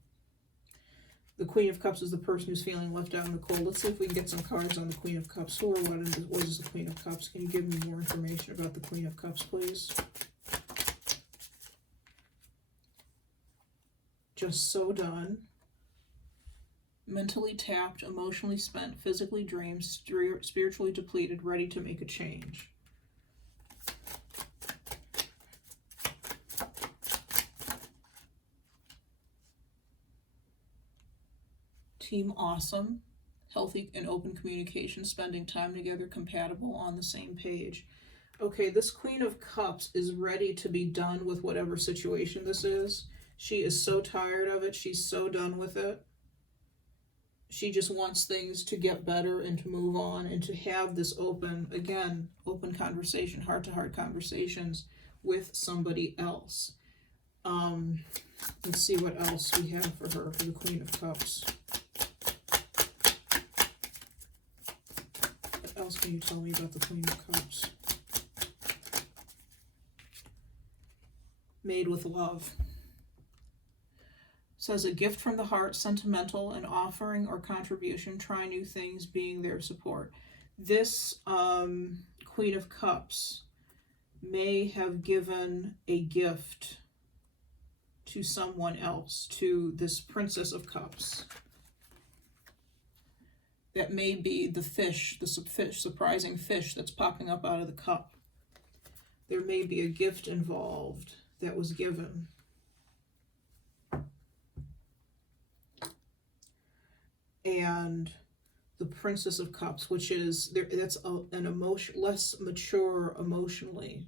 The Queen of Cups is the person who's feeling left out in the cold. Let's see if we can get some cards on the Queen of Cups. Who or what is the Queen of Cups? Can you give me more information about the Queen of Cups, please? Just so done. Mentally tapped, emotionally spent, physically drained, spiritually depleted, ready to make a change. Team awesome, healthy and open communication, spending time together, compatible, on the same page. Okay, this Queen of Cups is ready to be done with whatever situation this is. She is so tired of it. She's so done with it. She just wants things to get better and to move on and to have this open conversation, heart-to-heart conversations with somebody else. Let's see what else we have for her, for the Queen of Cups. What else can you tell me about the Queen of Cups? Made with love. Says a gift from the heart, sentimental, an offering or contribution, try new things, being their support. This Queen of Cups may have given a gift to someone else, to this Princess of Cups. That may be the fish, the surprising fish that's popping up out of the cup. There may be a gift involved that was given. And the Princess of Cups, which is, that's an emotion, less mature emotionally,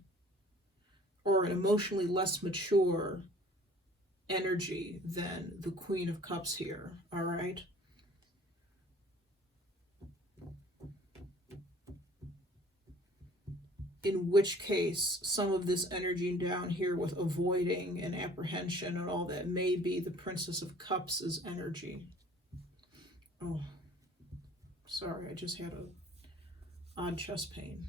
or an emotionally less mature energy than the Queen of Cups here, all right? In which case, some of this energy down here with avoiding and apprehension and all that may be the Princess of Cups' energy. Oh, sorry, I just had a odd chest pain.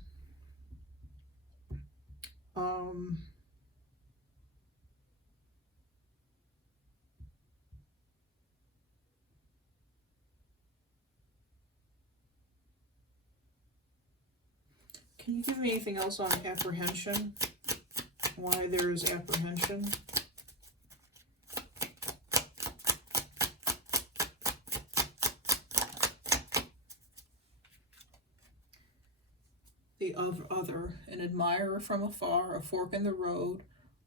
Can you give me anything else on apprehension? Why there is apprehension? The other, an admirer from afar, a fork in the road,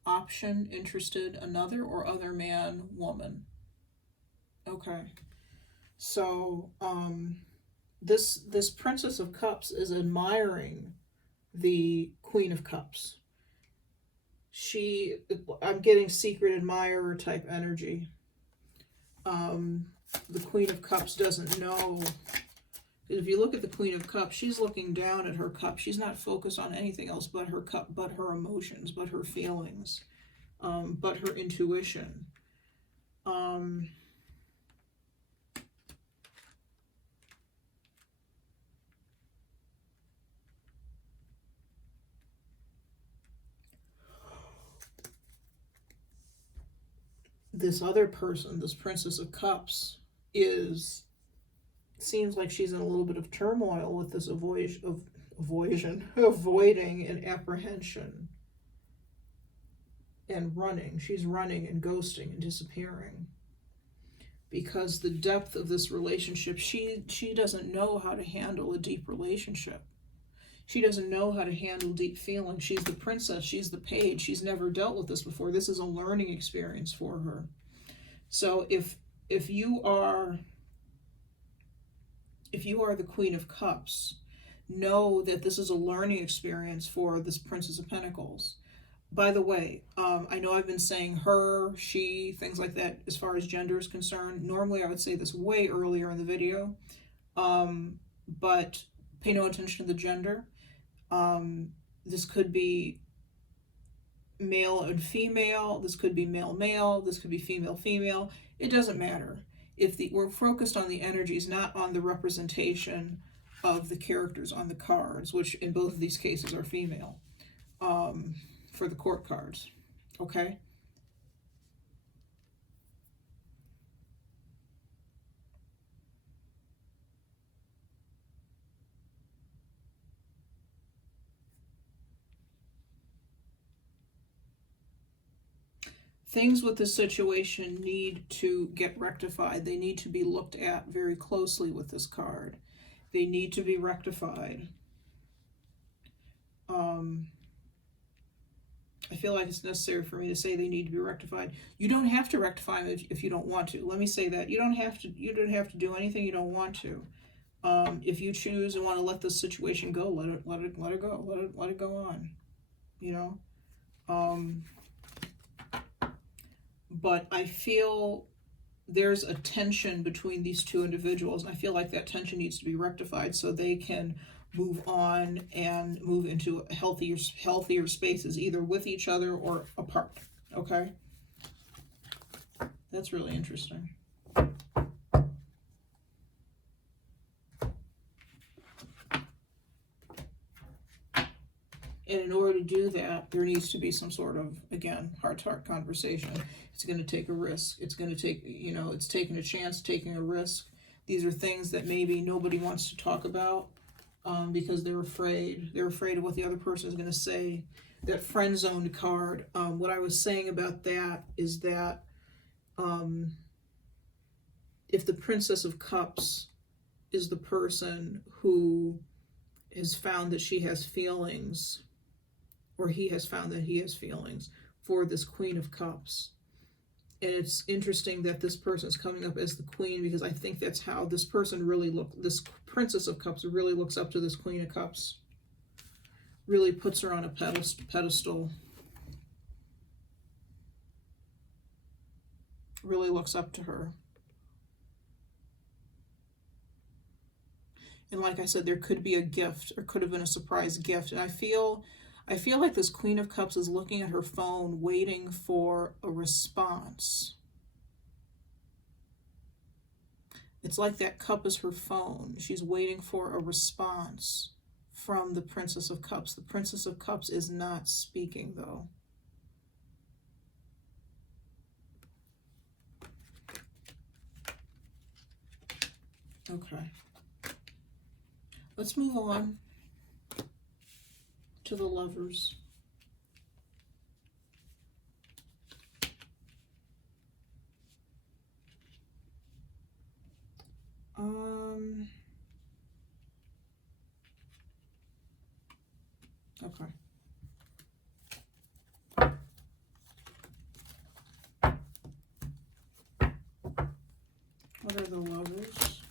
option, interested, another or other man, woman. Okay, so this Princess of Cups is admiring the Queen of Cups. I'm getting secret admirer type energy. The Queen of Cups doesn't know. If you look at the Queen of Cups, she's looking down at her cup. She's not focused on anything else but her cup, but her emotions, but her feelings, but her intuition. This other person, this Princess of Cups, seems like she's in a little bit of turmoil with this avoiding and apprehension and running. She's running and ghosting and disappearing because the depth of this relationship, she doesn't know how to handle a deep relationship. She doesn't know how to handle deep feelings. She's the princess. She's the page. She's never dealt with this before. This is a learning experience for her. So if you are the Queen of Cups, know that this is a learning experience for this Princess of Pentacles. By the way, I know I've been saying her, she, things like that as far as gender is concerned. Normally I would say this way earlier in the video, but pay no attention to the gender. This could be male and female, this could be male-male, this could be female-female. It doesn't matter. We're focused on the energies, not on the representation of the characters on the cards, which in both of these cases are female, for the court cards, okay? Things with this situation need to get rectified. They need to be looked at very closely with this card. They need to be rectified. I feel like it's necessary for me to say they need to be rectified. You don't have to rectify them if you don't want to. Let me say that. You don't have to do anything you don't want to. If you choose and want to let this situation go, let it go. Let it go on. You know? But I feel there's a tension between these two individuals, and I feel like that tension needs to be rectified so they can move on and move into healthier spaces, either with each other or apart, okay? That's really interesting. And in order to do that, there needs to be some sort of, again, heart-to-heart conversation. It's going to take a risk. It's going to take, it's taking a chance, taking a risk. These are things that maybe nobody wants to talk about because they're afraid. They're afraid of what the other person is going to say. That friend-zoned card, what I was saying about that is that if the Princess of Cups is the person who has found that she has feelings, or he has found that he has feelings for this Queen of Cups. And it's interesting that this person is coming up as the Queen, because I think that's how this person this Princess of Cups really looks up to this Queen of Cups. Really puts her on a pedestal. Really looks up to her. And like I said, there could be a gift, or could have been a surprise gift. And I feel like this Queen of Cups is looking at her phone, waiting for a response. It's like that cup is her phone. She's waiting for a response from the Princess of Cups. The Princess of Cups is not speaking, though. Okay. Let's move on to the Lovers. Okay. What are the Lovers?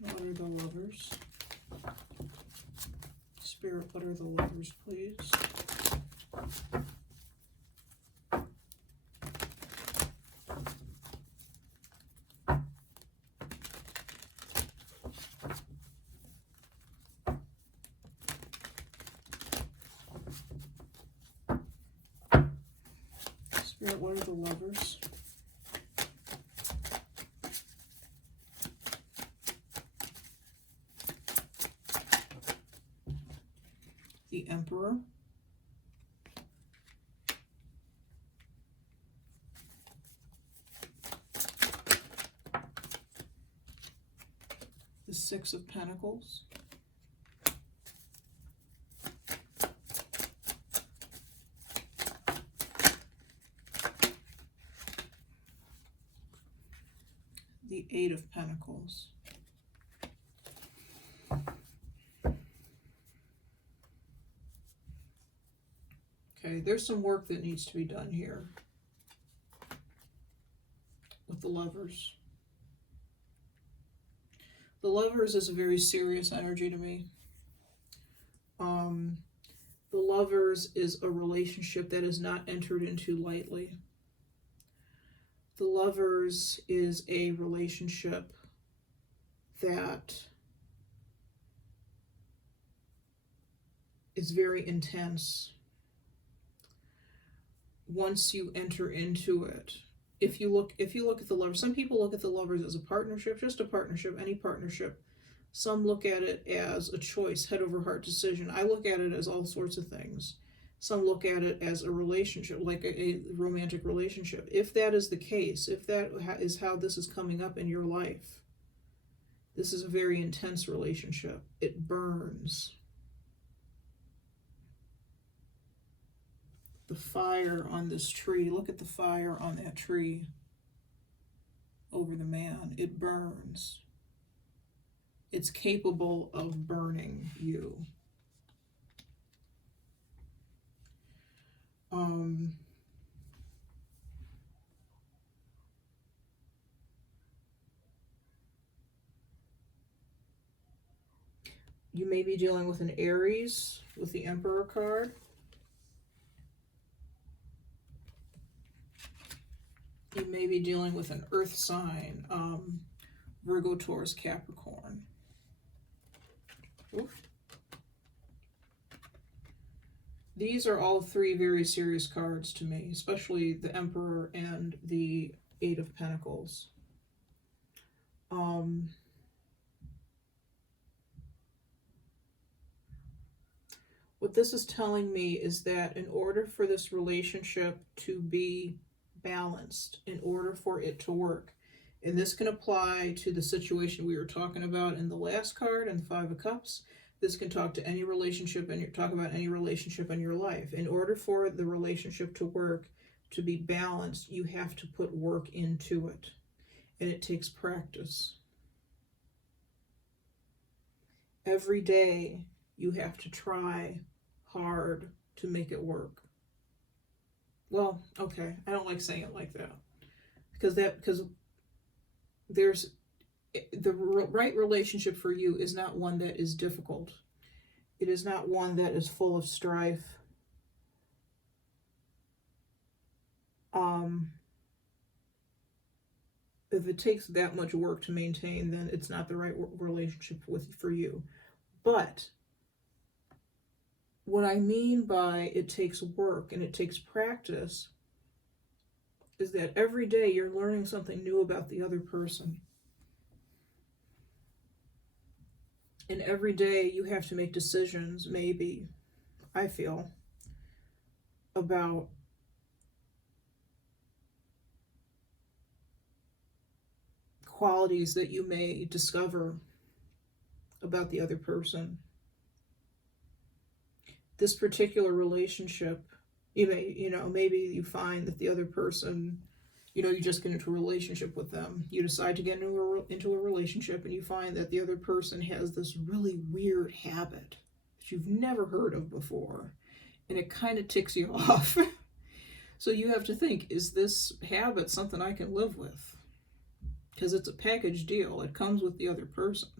What are the Lovers? What are the Lovers, please? Spirit, what are the Lovers? The Emperor. The Six of Pentacles. The Eight of Pentacles. Okay, there's some work that needs to be done here with the Lovers. The Lovers is a very serious energy to me. The Lovers is a relationship that is not entered into lightly. The Lovers is a relationship that is very intense. Once you enter into it, if you look at the Lovers, some people look at the Lovers as a partnership, just a partnership, any partnership. Some look at it as a choice, head over heart decision. I look at it as all sorts of things. Some look at it as a relationship, like a romantic relationship. If that is the case, if that is how this is coming up in your life, this is a very intense relationship. It burns. The fire on this tree, look at the fire on that tree over the man. It burns. It's capable of burning you. You may be dealing with an Aries with the Emperor card. You may be dealing with an Earth sign, Virgo, Taurus, Capricorn. Oof. These are all three very serious cards to me, especially the Emperor and the Eight of Pentacles. What this is telling me is that in order for this relationship to be balanced, in order for it to work, and this can apply to the situation we were talking about in the last card and the Five of Cups. This can talk to any relationship and talk about any relationship in your life. In order for the relationship to work, to be balanced, you have to put work into it, and it takes practice. Every day you have to try hard to make it work. Well, okay, I don't like saying it like that, because there's the right relationship for you is not one that is difficult. It is not one that is full of strife. If it takes that much work to maintain, then it's not the right relationship for you. But what I mean by it takes work and it takes practice is that every day you're learning something new about the other person. And every day you have to make decisions, maybe, I feel, about qualities that you may discover about the other person. This particular relationship, maybe you find that the other person, you just get into a relationship with them. You decide to get into a relationship and you find that the other person has this really weird habit that you've never heard of before. And it kind of ticks you off. So you have to think, is this habit something I can live with? Because it's a package deal. It comes with the other person.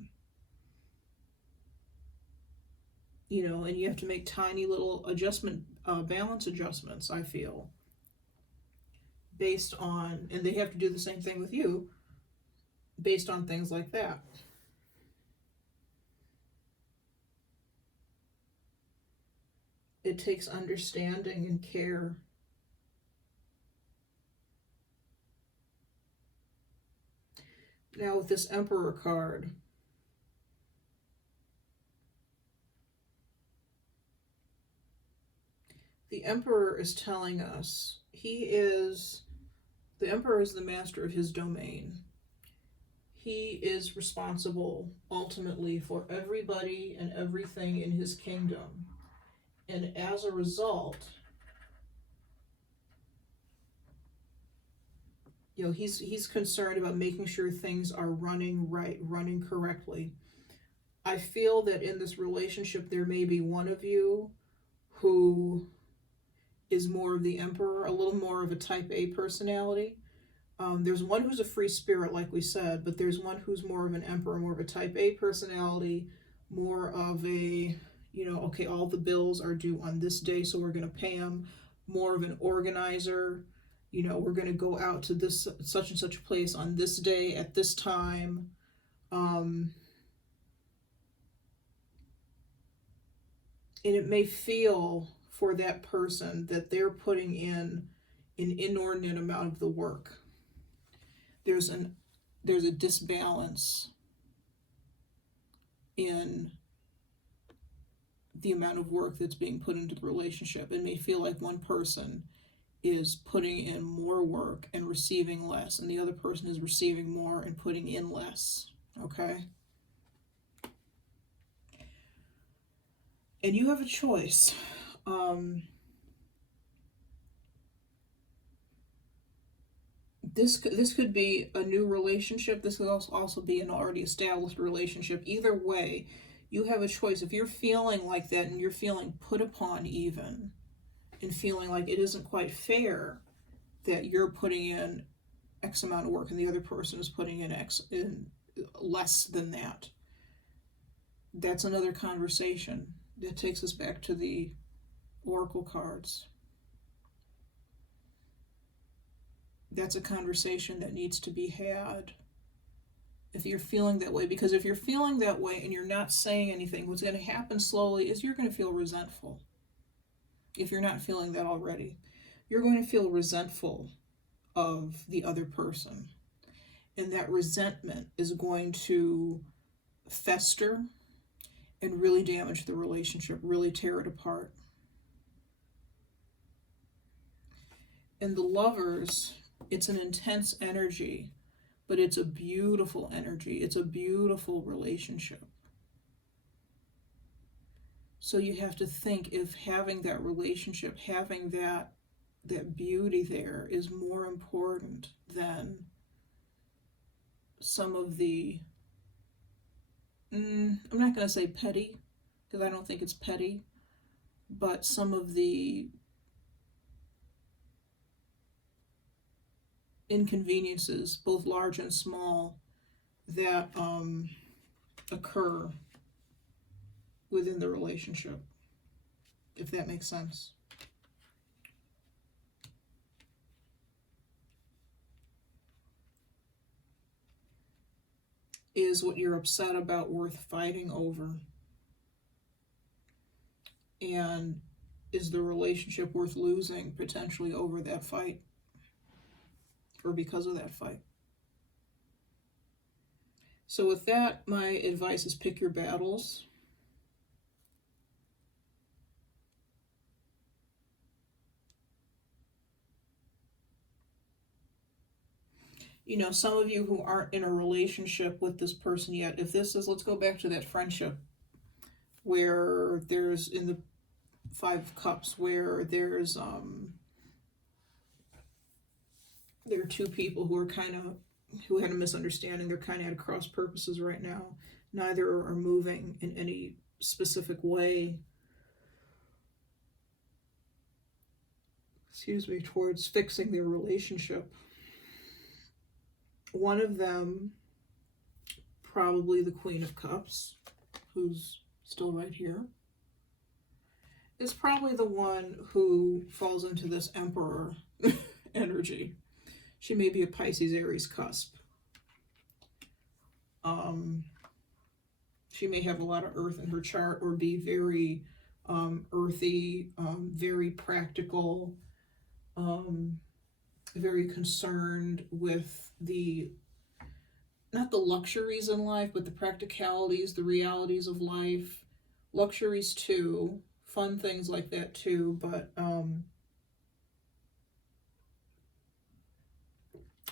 you know, and you have to make tiny little balance adjustments, I feel, based on, and they have to do the same thing with you, based on things like that. It takes understanding and care. Now with this Emperor card, the Emperor is telling us the Emperor is the master of his domain. He is responsible ultimately for everybody and everything in his kingdom. And as a result, you know, he's concerned about making sure things are running right, running correctly. I feel that in this relationship there may be one of you who is more of the Emperor, a little more of a type A personality. There's one who's a free spirit, like we said, but there's one who's more of an Emperor, more of a type A personality, more of a, you know, okay, all the bills are due on this day, so we're going to pay them. More of an organizer, you know, we're going to go out to this such and such place on this day at this time. And it may feel for that person that they're putting in an inordinate amount of the work. There's a disbalance in the amount of work that's being put into the relationship. It may feel like one person is putting in more work and receiving less, and the other person is receiving more and putting in less. Okay? And you have a choice. This could be a new relationship. This could also be an already established relationship. Either way, you have a choice. If you're feeling like that and you're feeling put upon even, and feeling like it isn't quite fair that you're putting in X amount of work and the other person is putting in less than that, that's another conversation. That takes us back to the Oracle cards. That's a conversation that needs to be had if you're feeling that way. Because if you're feeling that way and you're not saying anything, what's going to happen slowly is you're going to feel resentful. If you're not feeling that already, you're going to feel resentful of the other person. And that resentment is going to fester and really damage the relationship, really tear it apart. And the Lovers, it's an intense energy, but it's a beautiful energy. It's a beautiful relationship. So you have to think if having that relationship, having that beauty there is more important than some of the, I'm not going to say petty, because I don't think it's petty, but some of the inconveniences, both large and small, that occur within the relationship, if that makes sense. Is what you're upset about worth fighting over? And is the relationship worth losing potentially over that fight? Or because of that fight? So with that, my advice is pick your battles. You know, some of you who aren't in a relationship with this person yet, if this is, let's go back to that friendship where there's, in the Five of Cups, where there are two people who had a misunderstanding. They're kind of at cross purposes right now. Neither are moving in any specific way, towards fixing their relationship. One of them, probably the Queen of Cups, who's still right here, is probably the one who falls into this Emperor energy. She may be a Pisces Aries cusp. She may have a lot of earth in her chart, or be very earthy, very practical, very concerned with not the luxuries in life, but the practicalities, the realities of life. Luxuries too, fun things like that too, but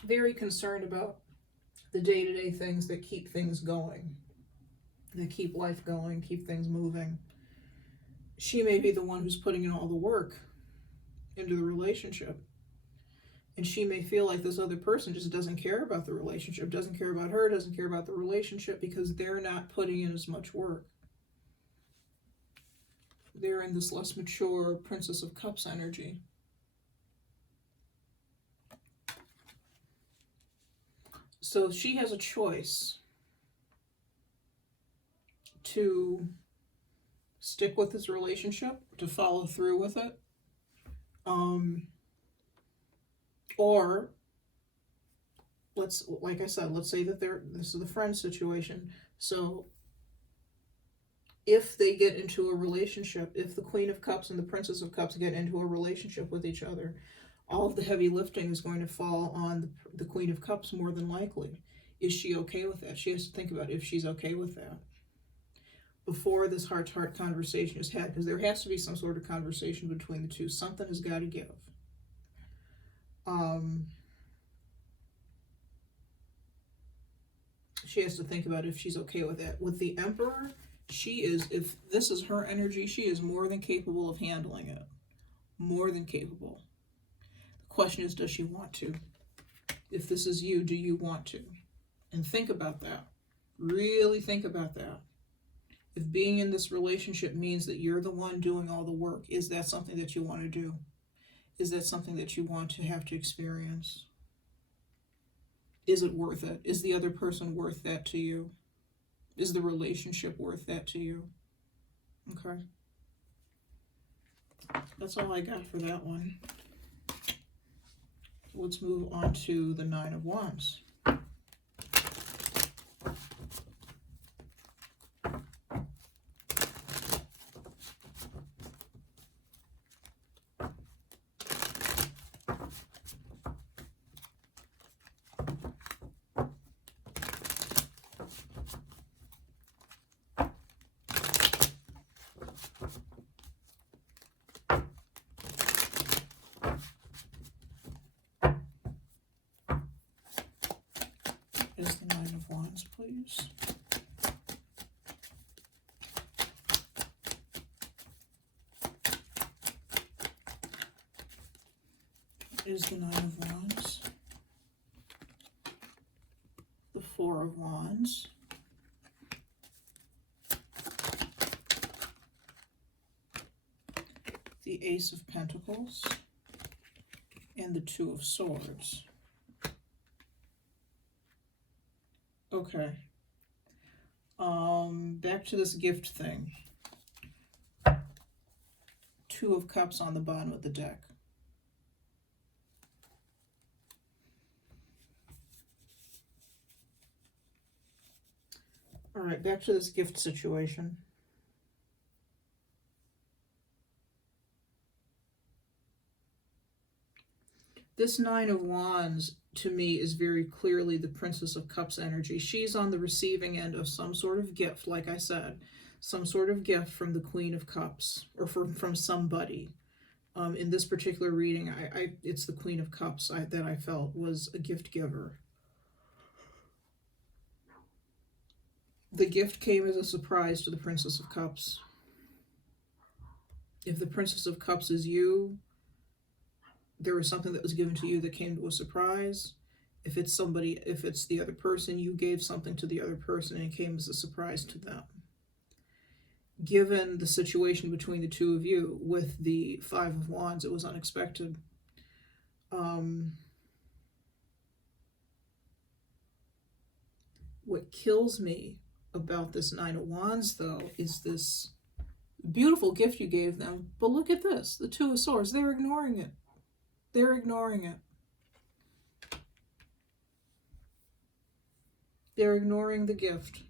very concerned about the day-to-day things that keep things going, that keep life going, keep things moving. She may be the one who's putting in all the work into the relationship. And she may feel like this other person just doesn't care about the relationship, doesn't care about her, doesn't care about the relationship, because they're not putting in as much work. They're in this less mature Princess of Cups energy. So she has a choice to stick with this relationship, to follow through with it, or like I said, let's say that this is the friend situation. So if they get into a relationship, if the Queen of Cups and the Princess of Cups get into a relationship with each other, all of the heavy lifting is going to fall on the Queen of Cups more than likely. Is she okay with that? She has to think about if she's okay with that before this heart-to-heart conversation is had, because there has to be some sort of conversation between the two. Something has got to give. She has to think about if she's okay with that. With the Emperor, if this is her energy, she is more than capable of handling it. More than capable. The question is, does she want to? If this is you, do you want to? And think about that. Really think about that. If being in this relationship means that you're the one doing all the work, is that something that you want to do? Is that something that you want to have to experience? Is it worth it? Is the other person worth that to you? Is the relationship worth that to you? Okay. That's all I got for that one. Let's move on to the Nine of Wands. Is the Nine of Wands, please? Is the Nine of Wands? The Four of Wands. The Ace of Pentacles. And the Two of Swords. Okay. Back to this gift thing. Two of Cups on the bottom of the deck. All right, back to this gift situation. This Nine of Wands, to me, is very clearly the Princess of Cups energy. She's on the receiving end of some sort of gift, like I said. Some sort of gift from the Queen of Cups, or from somebody. In this particular reading, it's the Queen of Cups that I felt was a gift giver. The gift came as a surprise to the Princess of Cups. If the Princess of Cups is you, there was something that was given to you that came to a surprise. If it's the other person, you gave something to the other person and it came as a surprise to them. Given the situation between the two of you with the Five of Wands, it was unexpected. What kills me about this Nine of Wands, though, is this Beautiful gift you gave them. But look at this. The Two of Swords. They're ignoring it. They're ignoring it. They're ignoring the gift.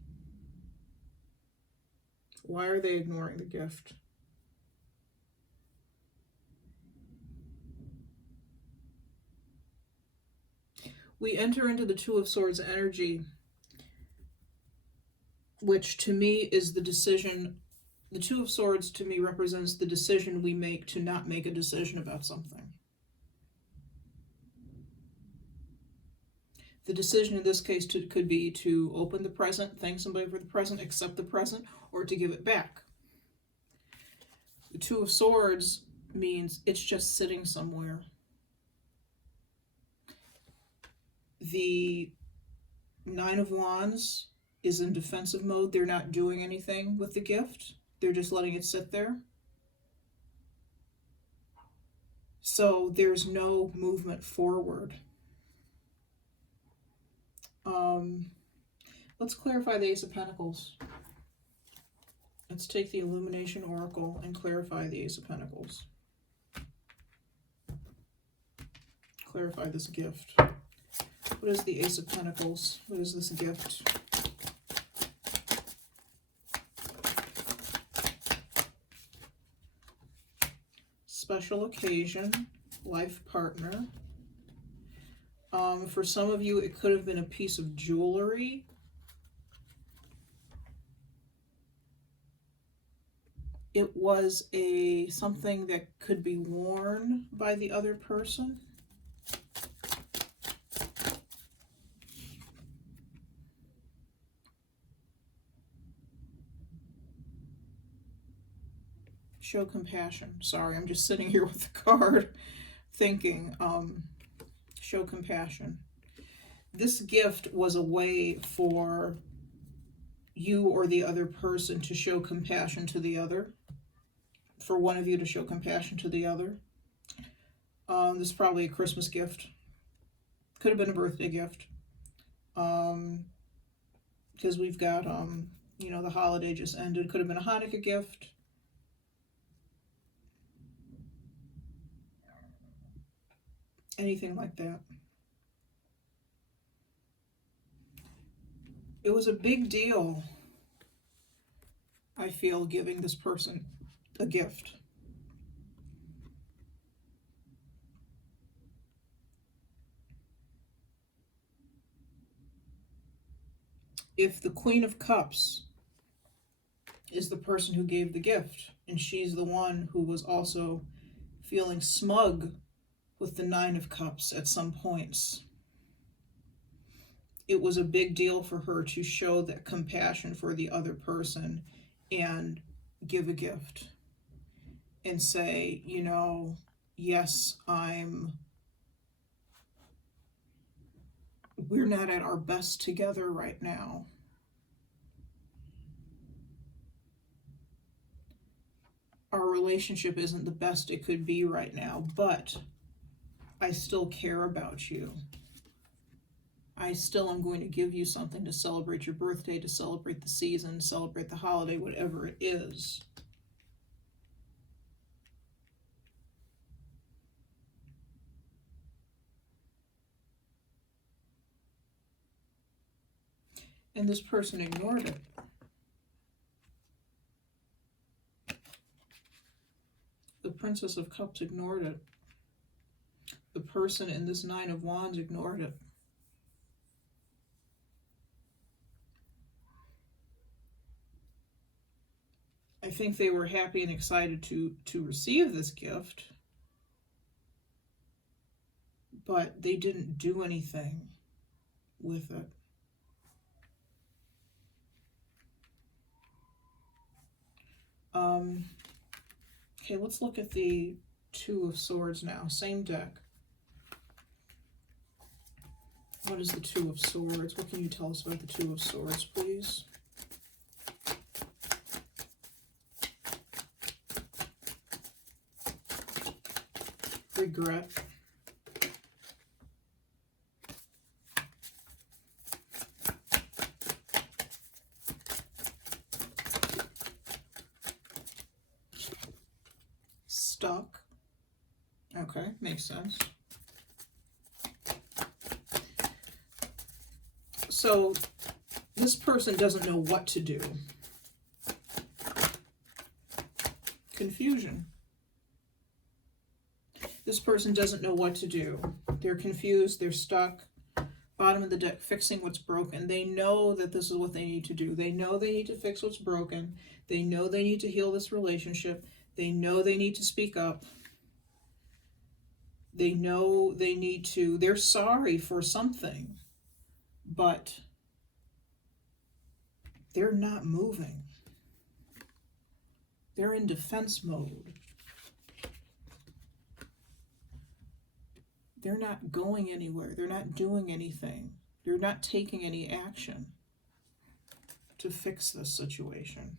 Why are they ignoring the gift? We enter into the Two of Swords energy, which to me is the decision. The Two of Swords to me represents the decision we make to not make a decision about something. The decision in this case could be to open the present, thank somebody for the present, accept the present, or to give it back. The Two of Swords means it's just sitting somewhere. The Nine of Wands is in defensive mode. They're not doing anything with the gift. They're just letting it sit there. So there's no movement forward. Let's clarify the Ace of Pentacles. Let's take the Illumination Oracle and clarify the Ace of Pentacles. Clarify this gift. What is the Ace of Pentacles? What is this gift? Special occasion, life partner. For some of you, it could have been a piece of jewelry. It was something that could be worn by the other person. Show compassion. Sorry, I'm just sitting here with the card thinking, show compassion. This gift was a way for you or the other person to show compassion to the other. For one of you to show compassion to the other. This is probably a Christmas gift. Could have been a birthday gift. Because we've got, you know, the holiday just ended. Could have been a Hanukkah gift. Anything like that. It was a big deal, I feel, giving this person a gift. If the Queen of Cups is the person who gave the gift, and she's the one who was also feeling smug with the Nine of Cups at some points, it was a big deal for her to show that compassion for the other person and give a gift and say, you know, yes, we're not at our best together right now. Our relationship isn't the best it could be right now, but I still care about you. I still am going to give you something to celebrate your birthday, to celebrate the season, celebrate the holiday, whatever it is. And this person ignored it. The Princess of Cups ignored it. The person in this Nine of Wands ignored it. I think they were happy and excited to receive this gift, but they didn't do anything with it. Okay, let's look at the Two of Swords now. Same deck. What is the Two of Swords? What can you tell us about the Two of Swords, please? Regret. Okay, makes sense. So this person doesn't know what to do. Confusion. This person doesn't know what to do. They're confused, they're stuck. Bottom of the deck, fixing what's broken. They know that this is what they need to do. They know they need to fix what's broken. They know they need to heal this relationship. They know they need to speak up. They know they need to, they're sorry for something, but they're not moving. They're in defense mode. They're not going anywhere. They're not doing anything. They're not taking any action to fix this situation.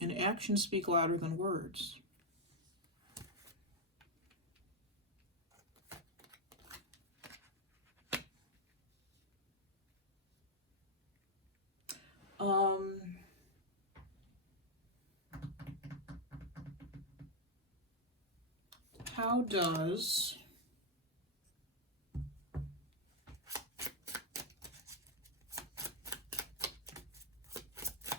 And actions speak louder than words. How does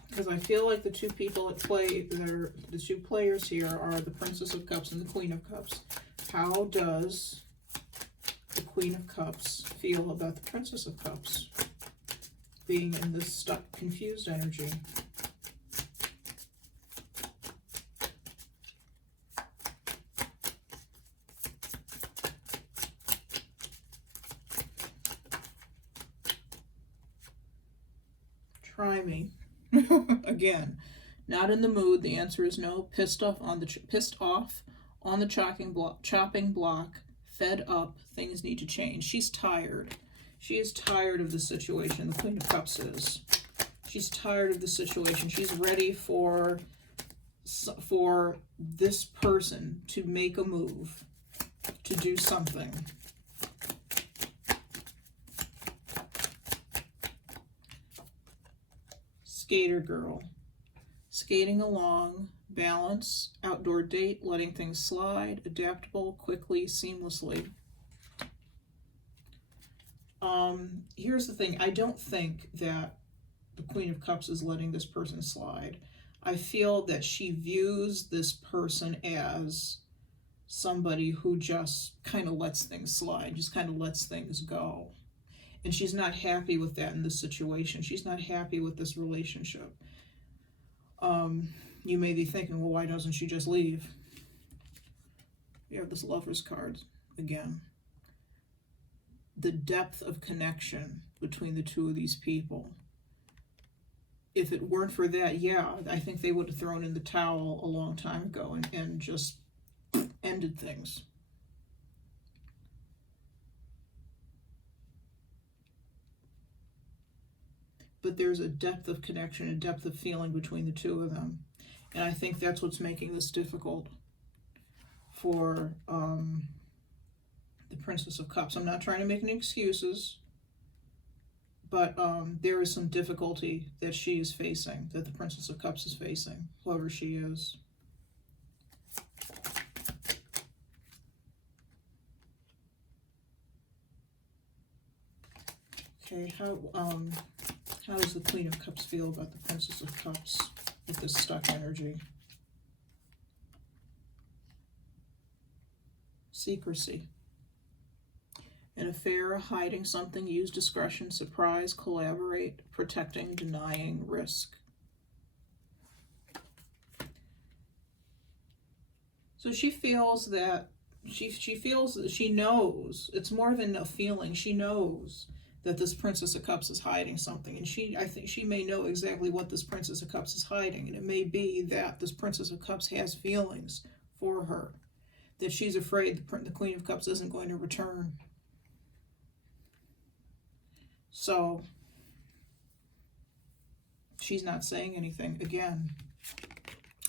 because I feel like the two people at play, the two players here are the Princess of Cups and the Queen of Cups. How does the Queen of Cups feel about the Princess of Cups being in this stuck, confused energy? Try me. Again, not in the mood. The answer is no. Pissed off on the chopping block. Fed up. Things need to change. She's tired. She is tired of the situation. The Queen of Cups is. She's tired of the situation. She's ready for this person to make a move, to do something. Skater girl. Skating along, balance, outdoor date, letting things slide, adaptable, quickly, seamlessly. Here's the thing. I don't think that the Queen of Cups is letting this person slide. I feel that she views this person as somebody who just kind of lets things slide, just kind of lets things go. And she's not happy with that in this situation. She's not happy with this relationship. You may be thinking, well, why doesn't she just leave? You have this Lover's card again. The depth of connection between the two of these people. If it weren't for that, yeah, I think they would have thrown in the towel a long time ago and just ended things. But there's a depth of connection, a depth of feeling between the two of them. And I think that's what's making this difficult for the Princess of Cups. I'm not trying to make any excuses, but there is some difficulty that she is facing, that the Princess of Cups is facing, whoever she is. Okay, how does the Queen of Cups feel about the Princess of Cups with this stuck energy? Secrecy. An affair, hiding something, use discretion, surprise, collaborate, protecting, denying, risk. So she feels that, she feels that she knows, it's more than a feeling, she knows that this Princess of Cups is hiding something. And I think she may know exactly what this Princess of Cups is hiding. And it may be that this Princess of Cups has feelings for her, that she's afraid the Queen of Cups isn't going to return. So she's not saying anything. Again,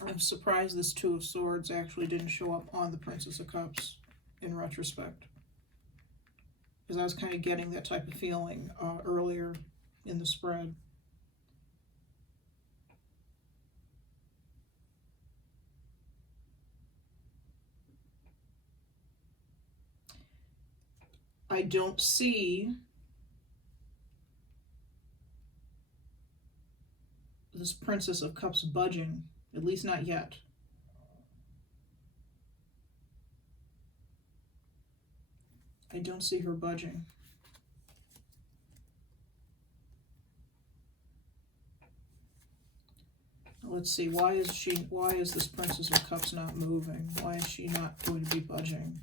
I'm surprised this Two of Swords actually didn't show up on the Princess of Cups in retrospect, because I was kind of getting that type of feeling earlier in the spread. I don't see this Princess of Cups budging, at least not yet. I don't see her budging. Let's see, why is this Princess of Cups not moving? Why is she not going to be budging?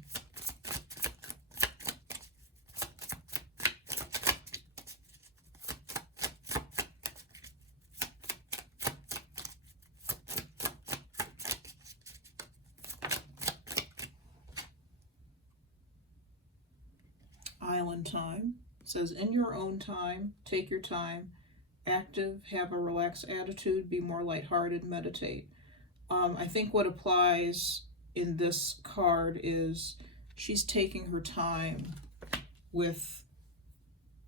Island time. It says, in your own time, take your time. Active, have a relaxed attitude, be more lighthearted, meditate. I think what applies in this card is she's taking her time with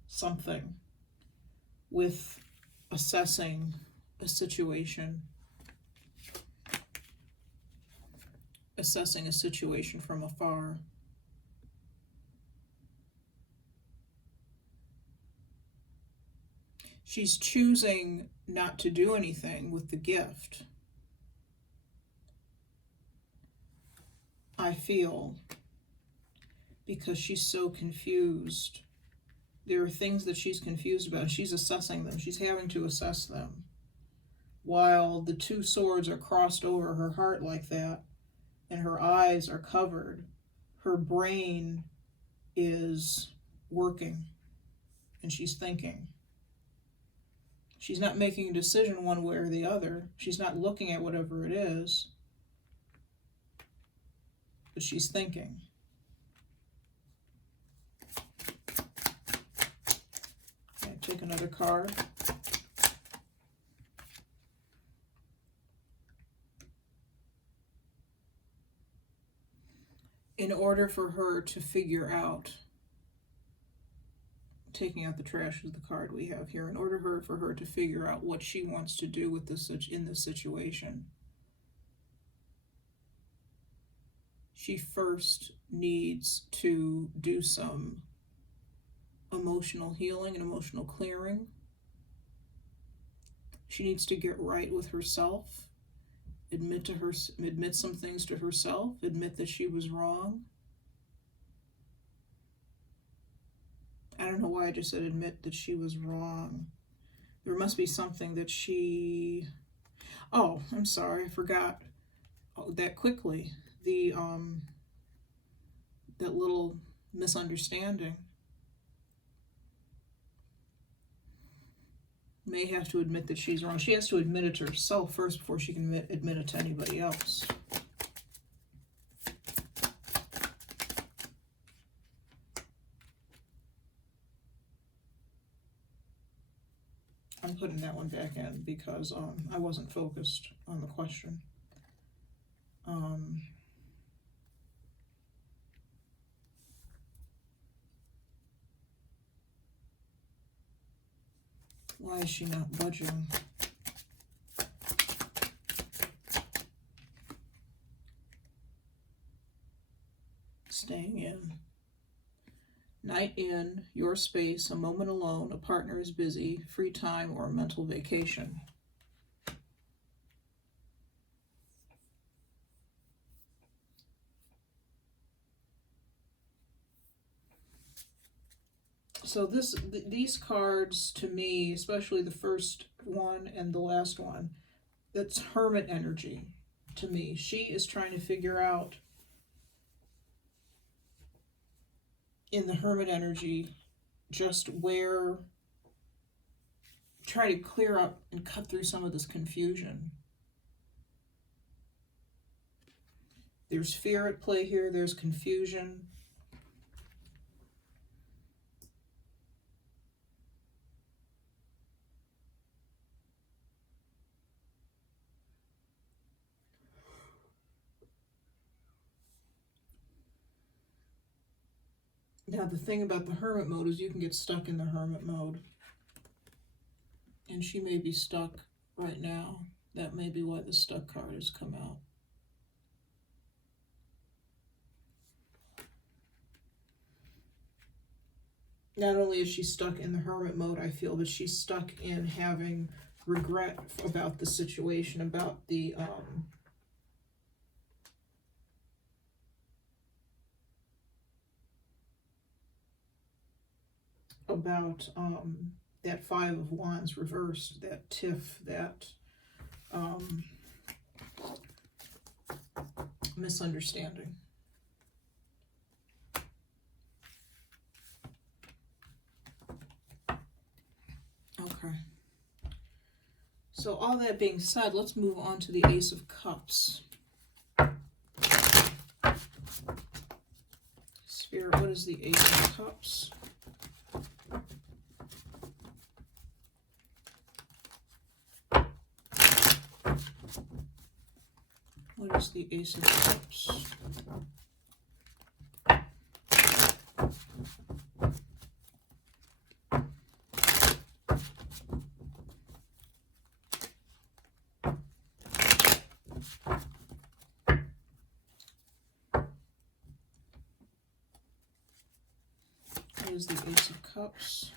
something, with assessing a situation, from afar. She's choosing not to do anything with the gift. I feel, because she's so confused. There are things that she's confused about. She's assessing them. She's having to assess them. While the two swords are crossed over her heart like that, and her eyes are covered, her brain is working, and she's thinking. She's not making a decision one way or the other. She's not looking at whatever it is, but she's thinking. Okay, take another card. In order for her to figure out, taking out the trash is the card we have here, in order for her to figure out what she wants to do with this in this situation, she first needs to do some emotional healing and emotional clearing. She needs to get right with herself, admit some things to herself, admit that she was wrong. I don't know why I just said admit that she was wrong. There must be something that she... Oh, I'm sorry, I forgot that quickly. That little misunderstanding. May have to admit that she's wrong. She has to admit it to herself first before she can admit it to anybody else. I'm putting that one back in because I wasn't focused on the question. Why is she not budging? Staying in. Night in, your space, a moment alone, a partner is busy, free time, or a mental vacation. So these cards, to me, especially the first one and the last one, that's hermit energy to me. She is trying to figure out in the hermit energy just where, try to clear up and cut through some of this confusion. There's fear at play here, there's confusion. Now, the thing about the hermit mode is you can get stuck in the hermit mode. And she may be stuck right now. That may be why the stuck card has come out. not only is she stuck in the hermit mode, I feel, but she's stuck in having regret about the situation, about the that Five of Wands reversed, that tiff, that misunderstanding. Okay. So all that being said, let's move on to the Ace of Cups. Spirit, what is the Ace of Cups? What is the Ace of Cups? What is the Ace of Cups?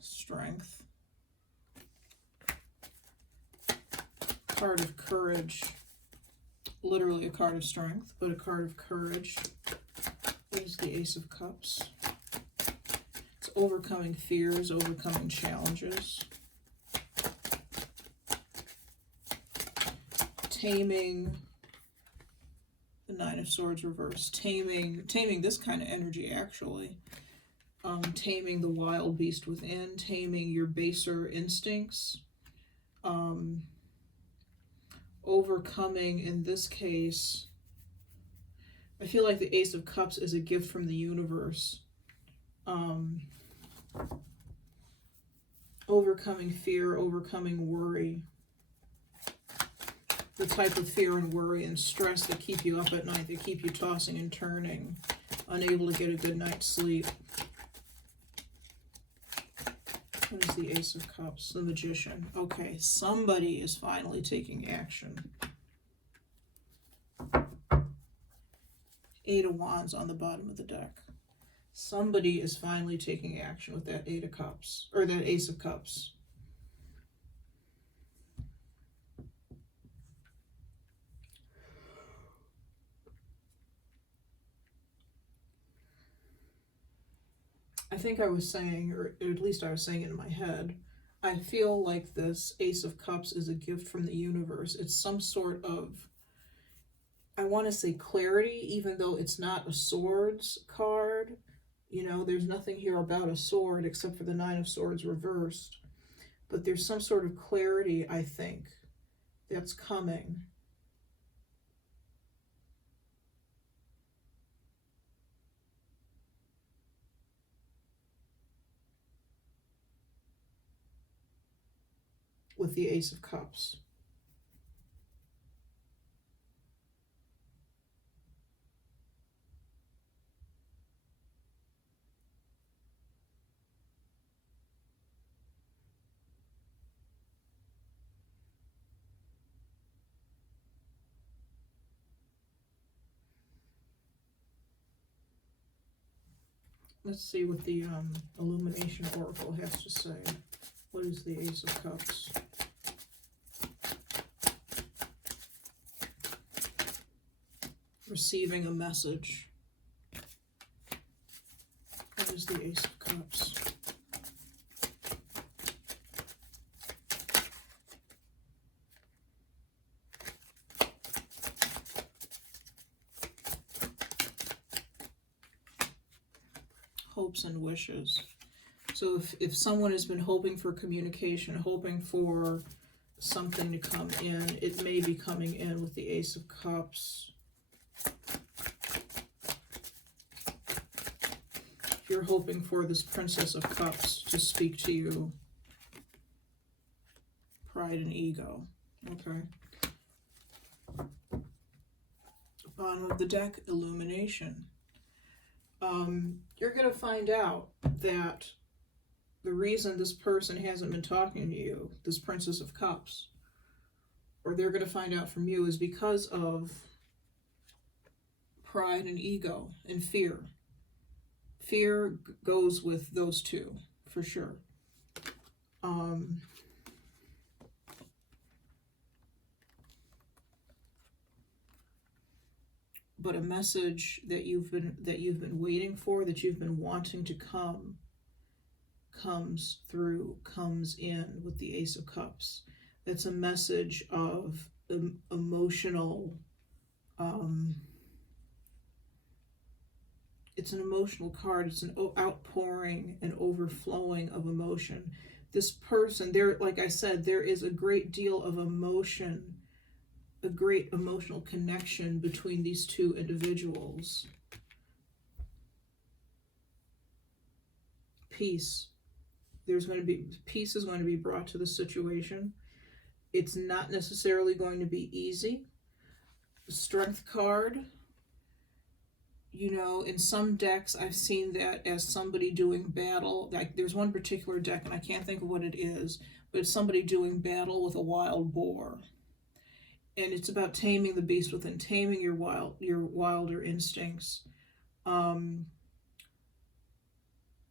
Strength. Card of courage. Literally a card of strength, but a card of courage. What is the Ace of Cups? It's overcoming fears, overcoming challenges. Taming the Nine of Swords reversed. Taming this kind of energy, actually. Taming the wild beast within, taming your baser instincts. Overcoming, in this case, I feel like the Ace of Cups is a gift from the universe. Overcoming fear, overcoming worry. The type of fear and worry and stress that keep you up at night, that keep you tossing and turning, unable to get a good night's sleep. What is the Ace of Cups? The Magician. Okay, somebody is finally taking action. Eight of Wands on the bottom of the deck. Somebody is finally taking action with that Eight of Cups, or that Ace of Cups. I think I was saying, or at least I was saying it in my head, I feel like this Ace of Cups is a gift from the universe. It's some sort of, I want to say clarity, even though it's not a swords card. You know, there's nothing here about a sword except for the Nine of Swords reversed. But there's some sort of clarity, I think, that's coming. With the Ace of Cups. Let's see what the Illumination Oracle has to say. What is the Ace of Cups? Receiving a message. What is the Ace of Cups? Hopes and wishes. So if someone has been hoping for communication, hoping for something to come in, it may be coming in with the Ace of Cups. If you're hoping for this Princess of Cups to speak to you, pride and ego. Okay. Bottom of the deck, Illumination. You're going to find out that the reason this person hasn't been talking to you, this Princess of Cups, or they're going to find out from you, is because of pride and ego and fear. Fear goes with those two, for sure. But a message that you've been waiting for, that you've been wanting to come, comes through, comes in with the Ace of Cups. It's a message of emotional, it's an emotional card. It's an outpouring and overflowing of emotion. This person, there, like I said, there is a great deal of emotion, a great emotional connection between these two individuals. Peace. Peace is going to be brought to the situation. It's not necessarily going to be easy. The Strength card, you know, in some decks I've seen that as somebody doing battle. Like there's one particular deck, and I can't think of what it is, but it's somebody doing battle with a wild boar. And it's about taming the beast within, taming your wilder instincts.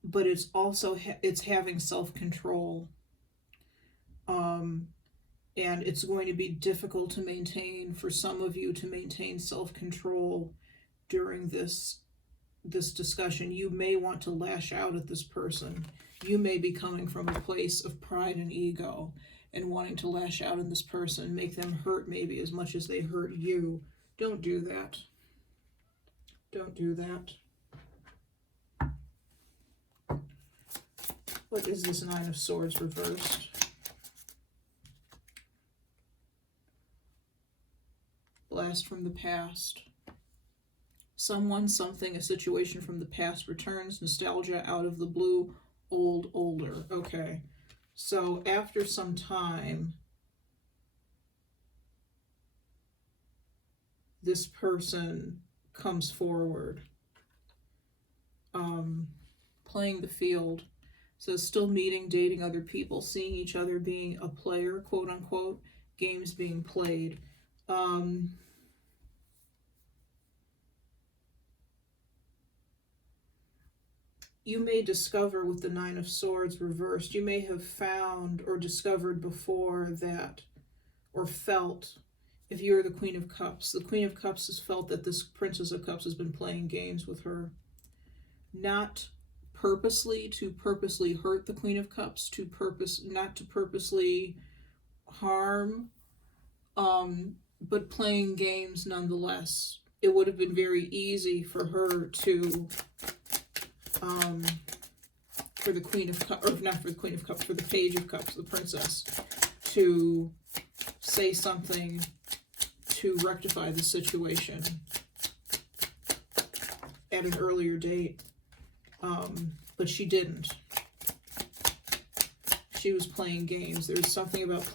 But it's also it's having self-control. And it's going to be difficult to maintain, for some of you, to maintain self-control during this discussion. You may want to lash out at this person. You may be coming from a place of pride and ego and wanting to lash out at this person, make them hurt maybe as much as they hurt you. Don't do that. Don't do that. What is this Nine of Swords reversed? Blast from the past. Someone, something, a situation from the past returns. Nostalgia out of the blue. Old, older. Okay. So after some time, this person comes forward, playing the field. So still meeting, dating other people, seeing each other, being a player, quote unquote, games being played. You may discover with the Nine of Swords reversed, you may have found or discovered before that, or felt, if you're the Queen of Cups, the Queen of Cups has felt that this Princess of Cups has been playing games with her. Not purposely, to purposely hurt the Queen of Cups, not to purposely harm, but playing games nonetheless. It would have been very easy for her to, for the Queen of Cups, or not for the Queen of Cups, for the Page of Cups, the Princess, to say something to rectify the situation at an earlier date. But she didn't. She was playing games. There's something about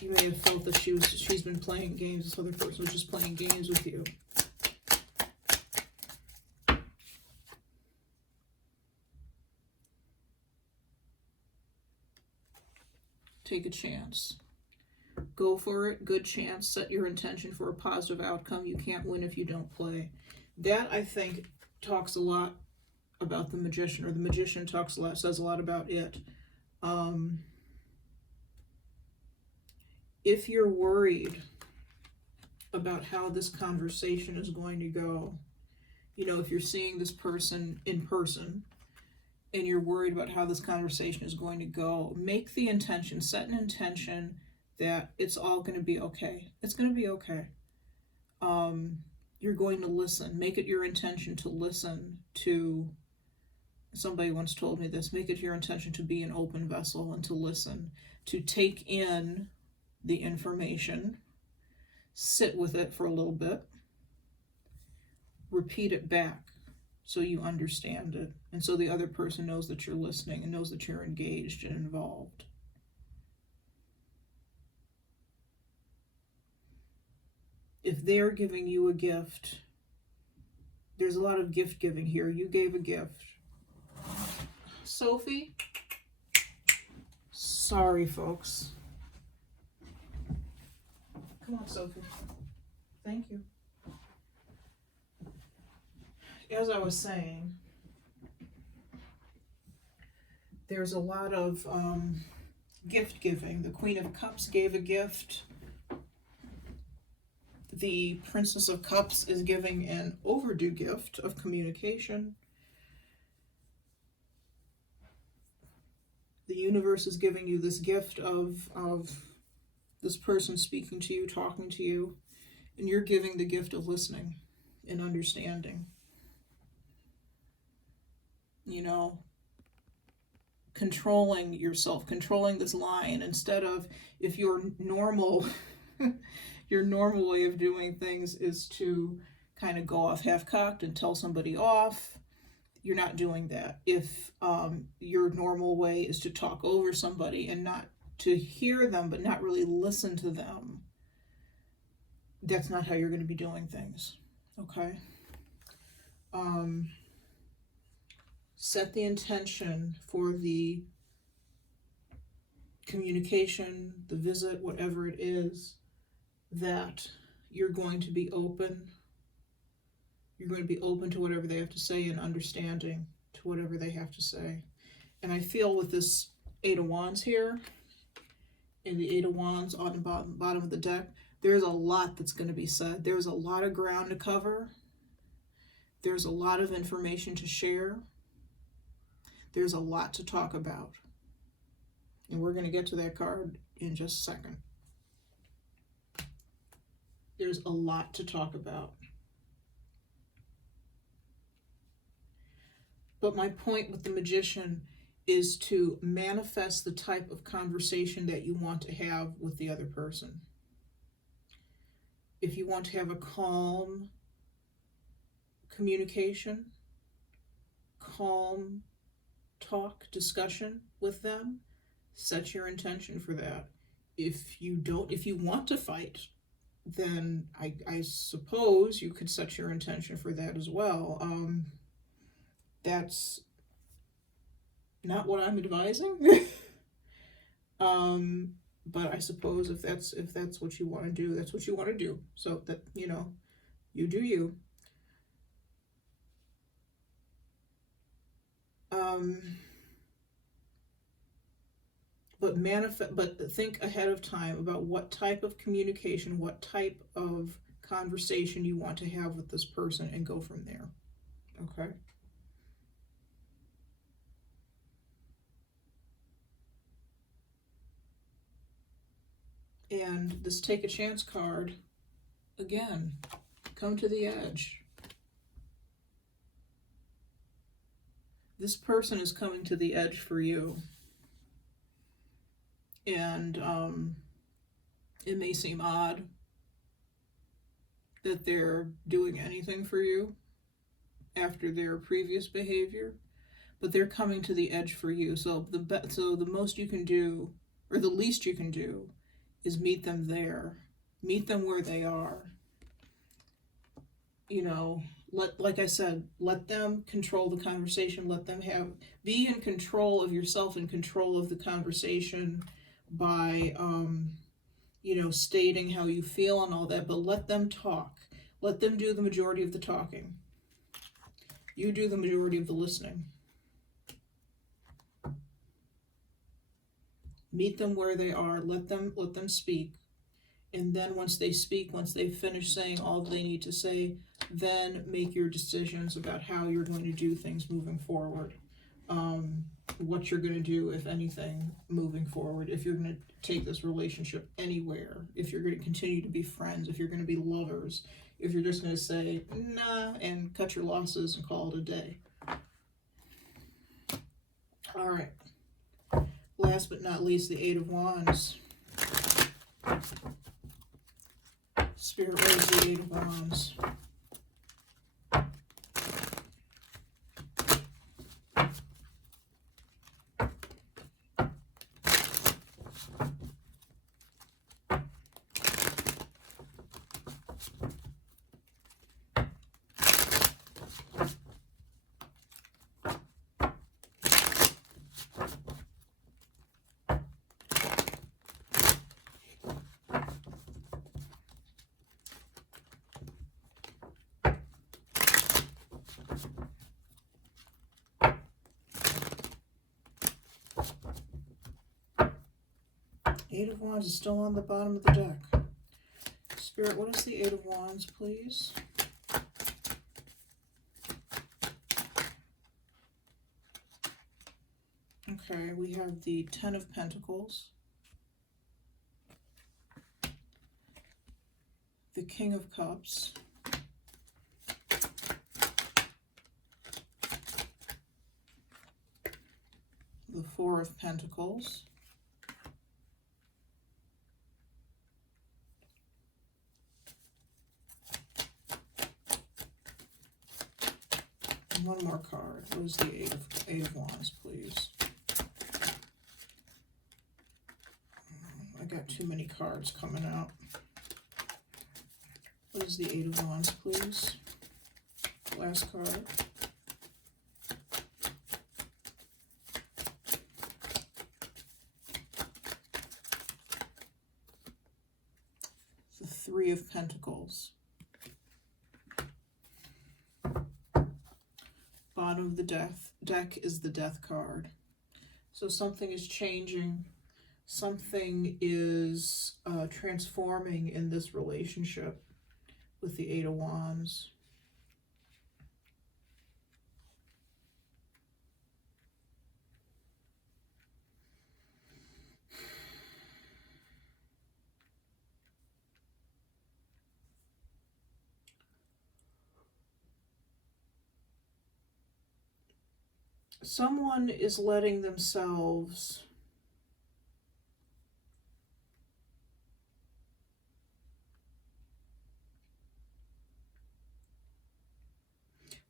you may have felt that she's been playing games. This other person was just playing games with you. Take a chance. Go for it. Good chance. Set your intention for a positive outcome. You can't win if you don't play. That, I think, talks a lot about the Magician, or the Magician says a lot about it. If you're worried about how this conversation is going to go, you know, if you're seeing this person in person and you're worried about how this conversation is going to go, make the intention, set an intention that it's all going to be okay. It's going to be okay. You're going to listen. Make it your intention to listen to, somebody once told me this, make it your intention to be an open vessel and to listen, to take in the information, sit with it for a little bit, repeat it back so you understand it, and so the other person knows that you're listening and knows that you're engaged and involved. If they're giving you a gift, there's a lot of gift giving here. You gave a gift. Sophie? Sorry, folks. Come on, Sophie. Thank you. as I was saying, there's a lot of gift giving. The Queen of Cups gave a gift. The Princess of Cups is giving an overdue gift of communication. The universe is giving you this gift of this person speaking to you, talking to you, and you're giving the gift of listening and understanding. You know, controlling yourself, controlling this line, instead of, if your normal your normal way of doing things is to kind of go off half-cocked and tell somebody off, you're not doing that. If your normal way is to talk over somebody and not to hear them but not really listen to them, that's not how you're going to be doing things. Okay? Set the intention for the communication, the visit, whatever it is, that you're going to be open. You're going to be open to whatever they have to say and understanding to whatever they have to say. And I feel with this Eight of Wands here, and the Eight of Wands on the bottom of the deck, there's a lot that's going to be said. There's a lot of ground to cover. There's a lot of information to share. There's a lot to talk about. And we're going to get to that card in just a second. There's a lot to talk about. But my point with the Magician is to manifest the type of conversation that you want to have with the other person. If you want to have a calm communication, calm talk, discussion with them, set your intention for that. If you want to fight, then I suppose you could set your intention for that as well. That's not what I'm advising. But I suppose if that's what you want to do, that's what you want to do. So that, you do you. But think ahead of time about what type of communication, what type of conversation you want to have with this person, and go from there. Okay? And this Take a Chance card, again, come to the edge. This person is coming to the edge for you. And it may seem odd that they're doing anything for you after their previous behavior, but they're coming to the edge for you. So the most you can do, or the least you can do, is meet them there. Meet them where they are. Like I said, let them control the conversation. Let them be in control of yourself, in control of the conversation by, stating how you feel and all that, but let them talk. Let them do the majority of the talking. You do the majority of the listening. Meet them where they are. Let them speak. And then once they speak, once they finish saying all they need to say, then make your decisions about how you're going to do things moving forward. What you're going to do, if anything, moving forward. If you're going to take this relationship anywhere. If you're going to continue to be friends. If you're going to be lovers. If you're just going to say, nah, and cut your losses and call it a day. All right. Last but not least, the Eight of Wands. Spirit raise the Eight of Wands. Eight of Wands is still on the bottom of the deck. Spirit, what is the Eight of Wands, please? Okay, we have the Ten of Pentacles, the King of Cups, the Four of Pentacles, and one more card. What is the Eight of Wands, please? I got too many cards coming out. What is the Eight of Wands, please? Last card. The Three of Pentacles. Bottom of the deck is the Death card. So something is changing. Something is transforming in this relationship with the Eight of Wands. Someone is letting themselves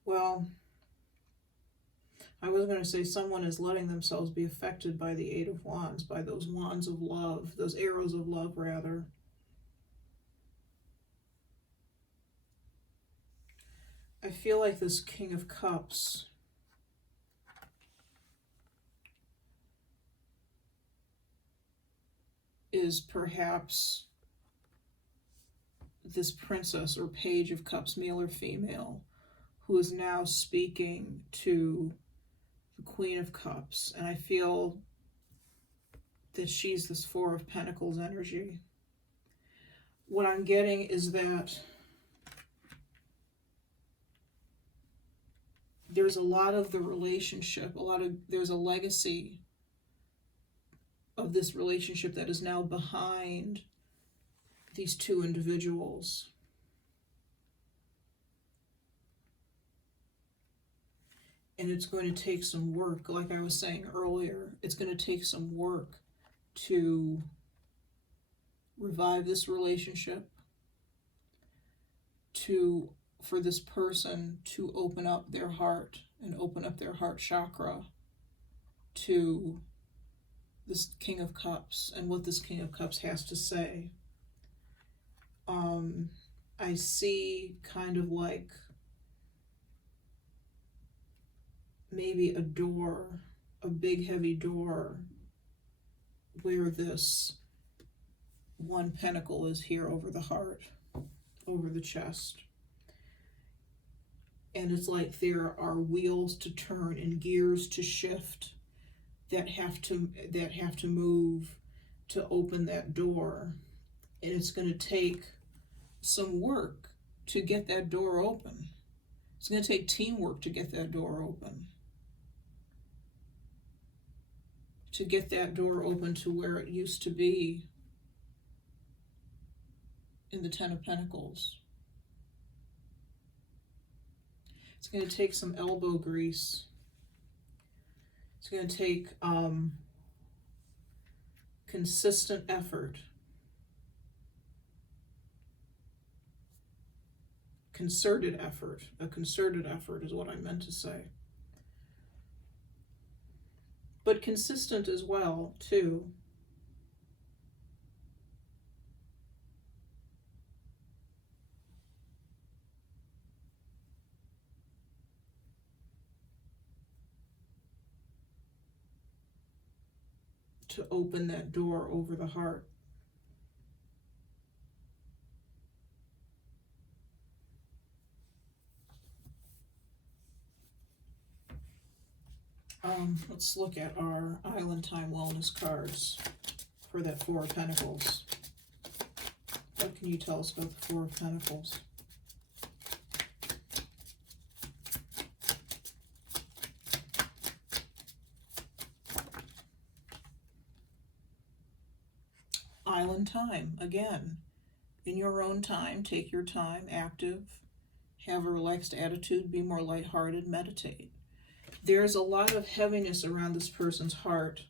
well, I was going to say someone is letting themselves be affected by the Eight of Wands, by those wands of love, those arrows of love, rather. I feel like this King of Cups is perhaps this princess or page of cups, male or female, who is now speaking to the Queen of Cups. And I feel that she's this Four of Pentacles energy. What I'm getting is that there's a lot of the relationship, there's a legacy of this relationship that is now behind these two individuals. And it's going to take some work, like I was saying earlier, it's going to take some work to revive this relationship, for this person to open up their heart and open up their heart chakra to this King of Cups and what this King of Cups has to say. I see kind of like maybe a door, a big heavy door, where this one pentacle is here over the heart, over the chest. And it's like there are wheels to turn and gears to shift that have to move to open that door. And it's going to take some work to get that door open. It's going to take teamwork to get that door open. To get that door open to where it used to be in the Ten of Pentacles. It's going to take some elbow grease. It's going to take consistent effort. Concerted effort. A concerted effort is what I meant to say. But consistent as well, too. To open that door over the heart. Let's look at our Island Time Wellness cards for for that Four of Pentacles. What can you tell us about the Four of Pentacles? Island time, again. In your own time, take your time, active, have a relaxed attitude, be more lighthearted, meditate. There's a lot of heaviness around this person's heart.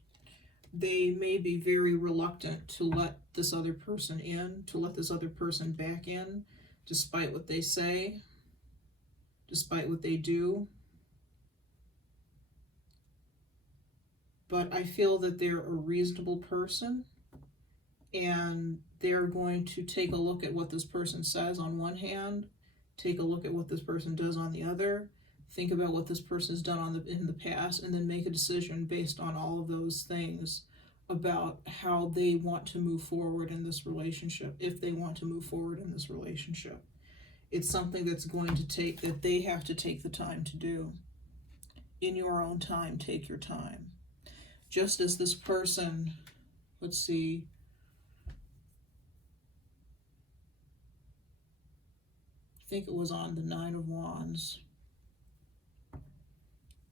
They may be very reluctant to let this other person in, to let this other person back in, despite what they say, despite what they do. But I feel that they're a reasonable person, and they're going to take a look at what this person says on one hand, take a look at what this person does on the other, think about what this person has done in the past, and then make a decision based on all of those things about how they want to move forward in this relationship, if they want to move forward in this relationship. It's something that's going to take, that they have to take the time to do. In your own time, take your time. Just as this person, let's see, I think it was on the Nine of Wands,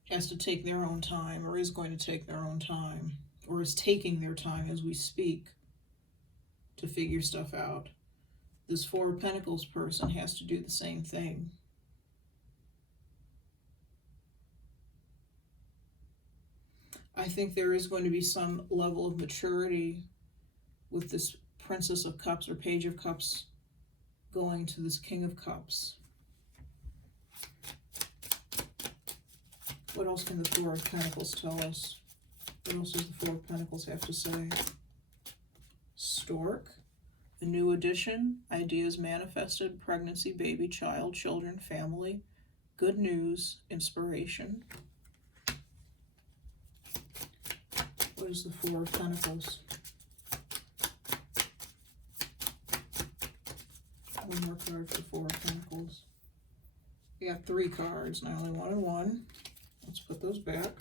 has to take their own time, or is going to take their own time, or is taking their time as we speak to figure stuff out. This Four of Pentacles person has to do the same thing. I think there is going to be some level of maturity with this Princess of Cups or Page of Cups going to this King of Cups. What else can the Four of Pentacles tell us? What else does the Four of Pentacles have to say? Stork, a new addition, ideas manifested, pregnancy, baby, child, children, family, good news, inspiration. What is the Four of Pentacles? One more card for Four of Pentacles. We got 3 cards, and I only wanted 1. Let's put those back.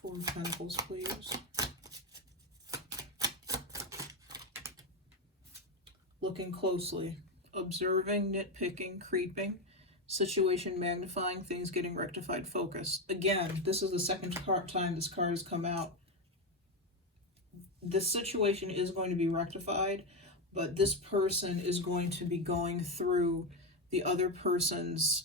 Four of Pentacles, please. Looking closely. Observing, nitpicking, creeping. Situation magnifying, things getting rectified, focus. Again, this is the second time this card has come out. This situation is going to be rectified, but this person is going to be going through the other person's,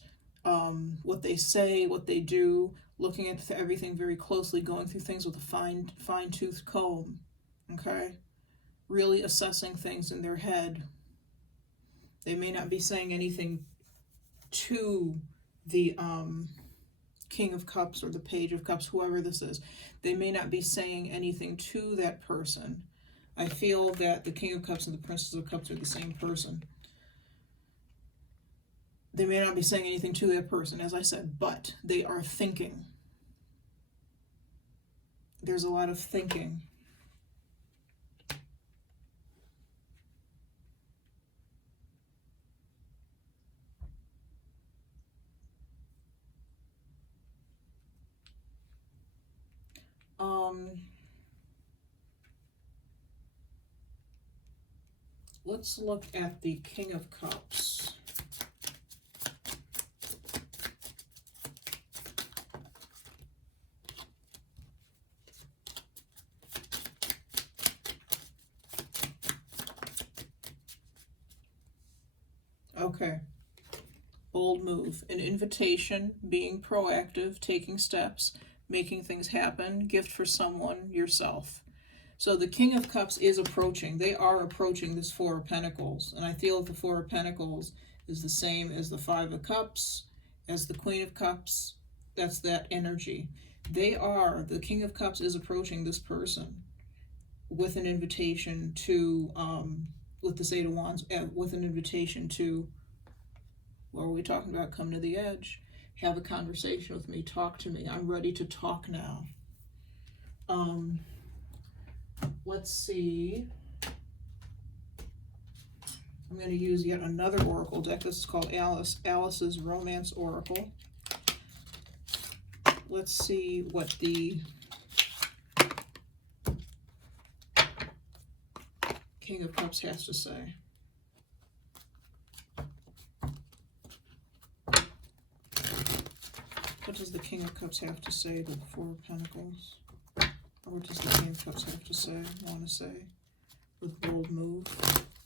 what they say, what they do, looking at everything very closely, going through things with a fine-tooth comb, okay? Really assessing things in their head. They may not be saying anything to the King of Cups or the Page of Cups, whoever this is. They may not be saying anything to that person. I feel that the King of Cups and the Princess of Cups are the same person. They may not be saying anything to that person, as I said, but they are thinking. There's a lot of thinking. Let's look at the King of Cups. Okay. Bold move. An invitation, being proactive, taking steps, making things happen, gift for someone, yourself. So the King of Cups is approaching. They are approaching this Four of Pentacles. And I feel that the Four of Pentacles is the same as the Five of Cups, as the Queen of Cups. That's that energy. The King of Cups is approaching this person with an invitation to, with this Eight of Wands, with an invitation to, what are we talking about? Come to the edge. Have a conversation with me. Talk to me. I'm ready to talk now. Let's see. I'm going to use yet another oracle deck. This is called Alice's Romance Oracle. Let's see what the King of Cups has to say? What does the King of Cups have to say to the Four of Pentacles? Or what does the King of Cups have to say, want to say, with bold move?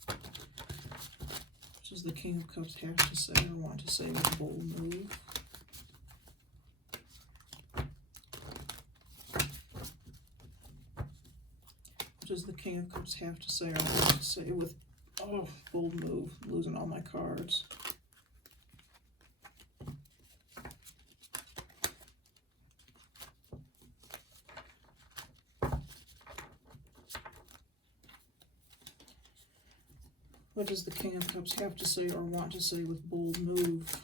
What does the King of Cups have to say or want to say with bold move? What does the King of Cups have to say or want to say with, oh, bold move? I'm losing all my cards. What does the King of Cups have to say or want to say with bold move?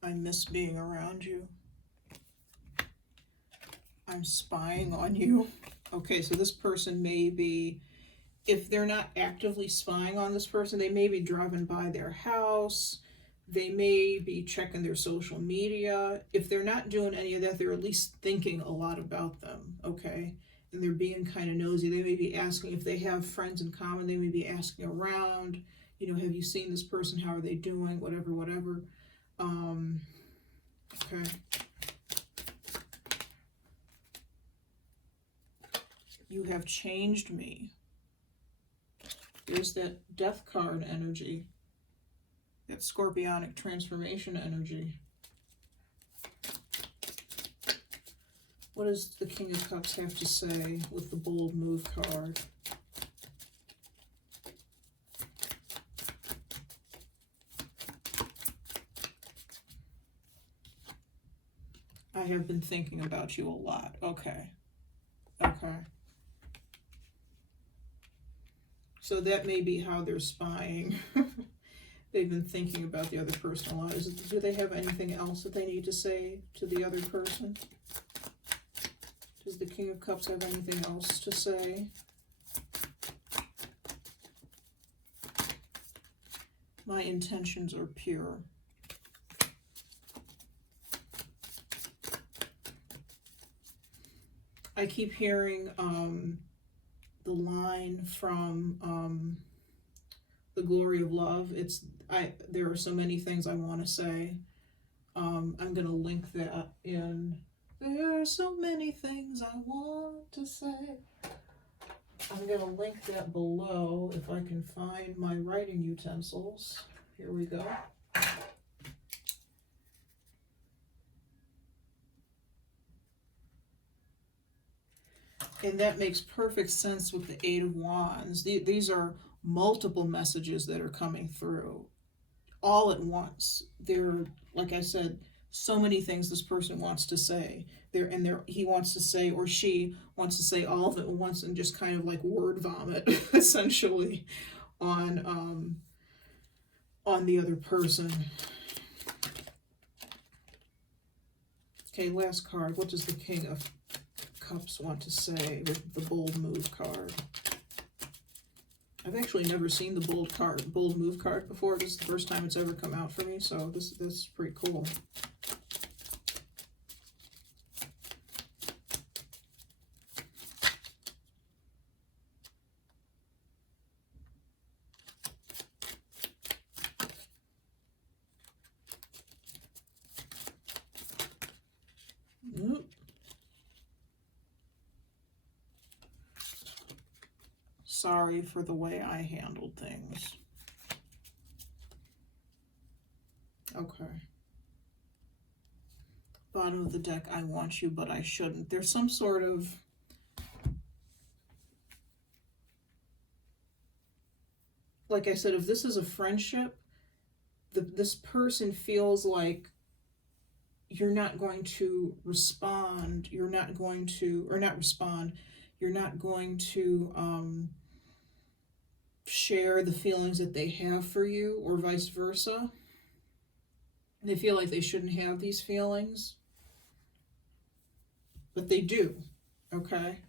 I miss being around you. I'm spying on you. Okay, so this person may be, if they're not actively spying on this person, they may be driving by their house. They may be checking their social media. If they're not doing any of that, they're at least thinking a lot about them, okay? And they're being kind of nosy. They may be asking if they have friends in common. They may be asking around, you know, have you seen this person? How are they doing? Whatever, whatever. Okay. You have changed me. There's that death card energy, that scorpionic transformation energy. What does the King of Cups have to say with the bold move card? I have been thinking about you a lot. Okay. Okay. So that may be how they're spying. They've been thinking about the other person a lot. Do they have anything else that they need to say to the other person? Does the King of Cups have anything else to say? My intentions are pure. I keep hearing the line from The Glory of Love. There are so many things I want to say. I'm going to link that in. There are so many things I want to say. I'm going to link that below if I can find my writing utensils. Here we go. And that makes perfect sense with the Eight of Wands. These are multiple messages that are coming through all at once. They're, like I said, so many things this person wants to say. He wants to say, or she wants to say all of it at once and just kind of like word vomit, essentially, on the other person. Okay, last card. What does the King of Cups want to say with the bold move card? I've actually never seen the bold move card before. This is the first time it's ever come out for me, so this is pretty cool. Sorry for the way I handled things. Okay. Bottom of the deck, I want you, but I shouldn't. There's some sort of... Like I said, if this is a friendship, this person feels like you're not going to respond. You're not going to, or not respond. You're not going to share the feelings that they have for you, or vice versa. They feel like they shouldn't have these feelings, but they do, okay?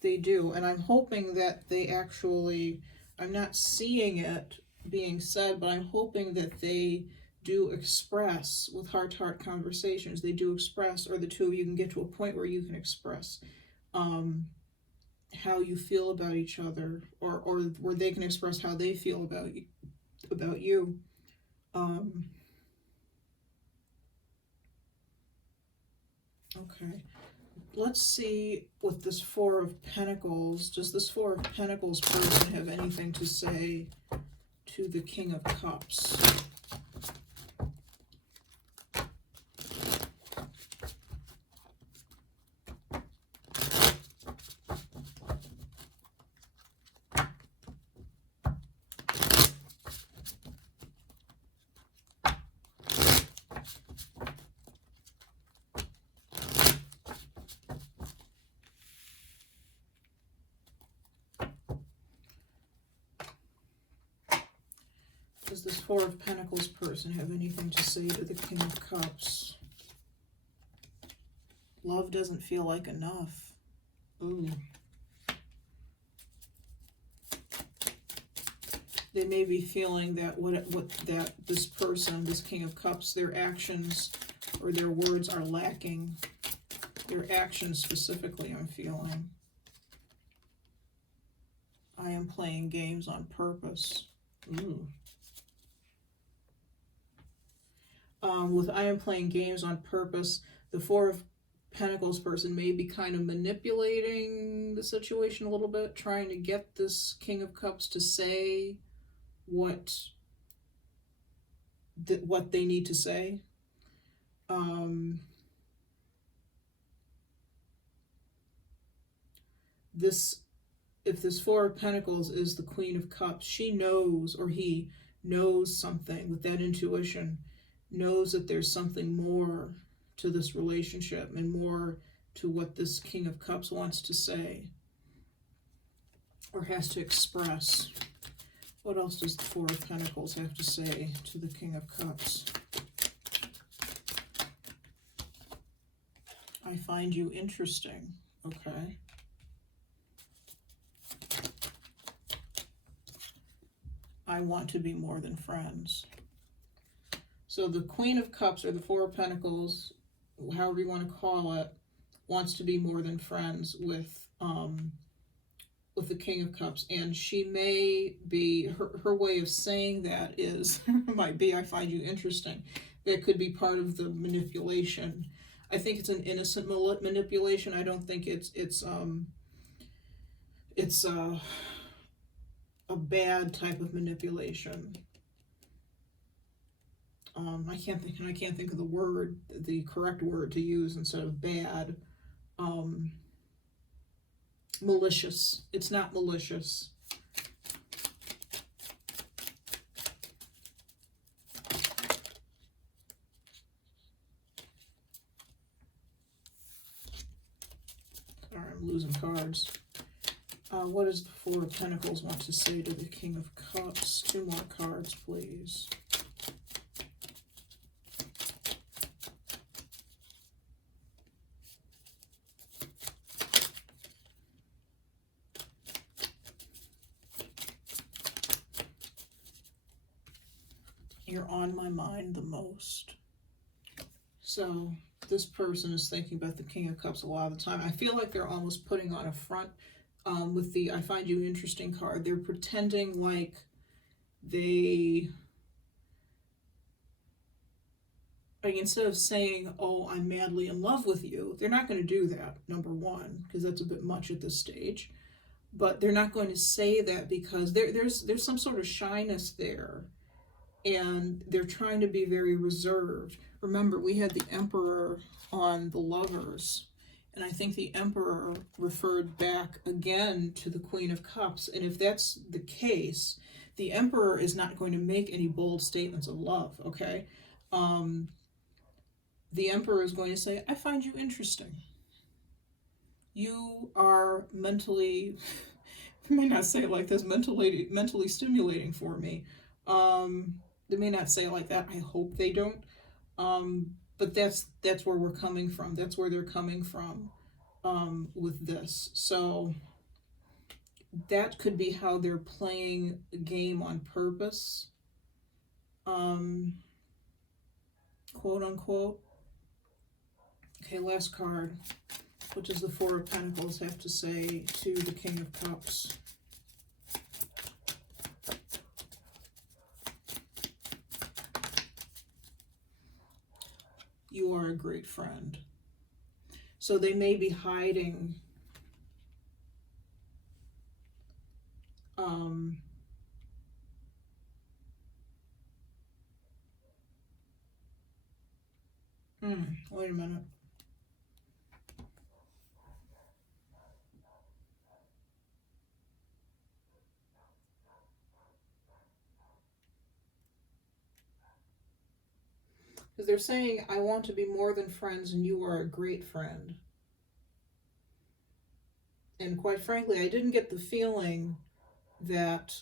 They do, and I'm hoping that they actually, I'm not seeing it being said, but I'm hoping that they do express with heart-to-heart conversations, they do express, or the two of you can get to a point where you can express how you feel about each other, or where they can express how they feel about you. Okay. Let's see with this Four of Pentacles. Does this Four of Pentacles person have anything to say to the King of Cups? Does this Four of Pentacles person have anything to say to the King of Cups? Love doesn't feel like enough. Ooh. They may be feeling that that this person, this King of Cups, their actions or their words are lacking. Their actions specifically, I'm feeling. I am playing games on purpose. Ooh. With I am playing games on purpose, the Four of Pentacles person may be kind of manipulating the situation a little bit, trying to get this King of Cups to say what they need to say. If this Four of Pentacles is the Queen of Cups, she knows, or he knows something with that intuition, knows that there's something more to this relationship and more to what this King of Cups wants to say or has to express. What else does the Four of Pentacles have to say to the King of Cups? I find you interesting. Okay. I want to be more than friends. So the Queen of Cups, or the Four of Pentacles, however you want to call it, wants to be more than friends with the King of Cups. And she may be, her way of saying that is, might be, I find you interesting. That could be part of the manipulation. I think it's an innocent manipulation. I don't think it's a bad type of manipulation. I can't think of the word, the correct word to use instead of bad. Malicious. It's not malicious. Sorry, I'm losing cards. What does the Four of Pentacles want to say to the King of Cups? 2 more cards, please. You're on my mind the most. So this person is thinking about the King of Cups a lot of the time. I feel like they're almost putting on a front with the I find you interesting card. They're pretending like they, like, instead of saying, oh, I'm madly in love with you, they're not going to do that, number one, because that's a bit much at this stage. But they're not going to say that because there's some sort of shyness there. And they're trying to be very reserved. Remember, we had the Emperor on the Lovers, and I think the Emperor referred back again to the Queen of Cups. And if that's the case, the Emperor is not going to make any bold statements of love, okay? The Emperor is going to say, I find you interesting. You are mentally, I may not say it like this, mentally stimulating for me. They may not say it like that. I hope they don't. But that's where we're coming from. That's where they're coming from. with this. So that could be how they're playing a game on purpose, quote unquote. Okay, last card. What does the Four of Pentacles have to say to the King of Cups? You are a great friend. So they may be hiding wait a minute. Because they're saying, I want to be more than friends and you are a great friend. And quite frankly, I didn't get the feeling that,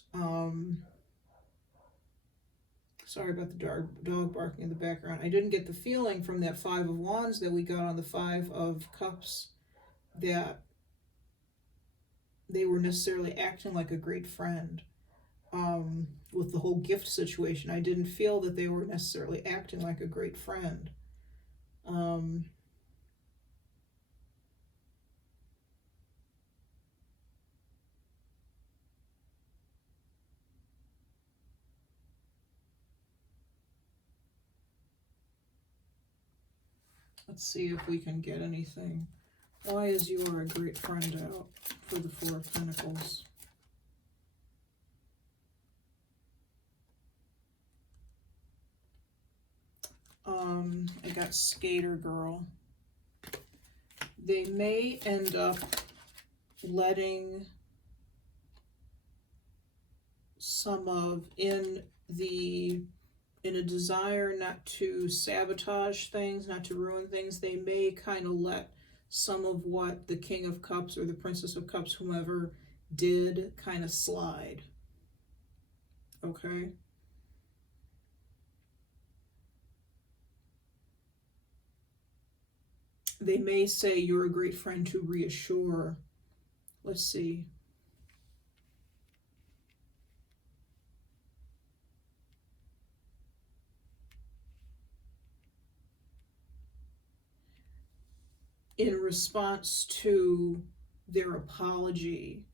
sorry about the dog barking in the background. I didn't get the feeling from that Five of Wands that we got on the Five of Cups that they were necessarily acting like a great friend. With the whole gift situation, I didn't feel that they were necessarily acting like a great friend. Let's see if we can get anything. Why is you are a great friend out for the Four of Pentacles? I got Skater Girl. They may end up letting some of, in a desire not to sabotage things, not to ruin things, they may kind of let some of what the King of Cups or the Princess of Cups, whomever, did kind of slide. Okay? They may say you're a great friend to reassure. Let's see. In response to their apology,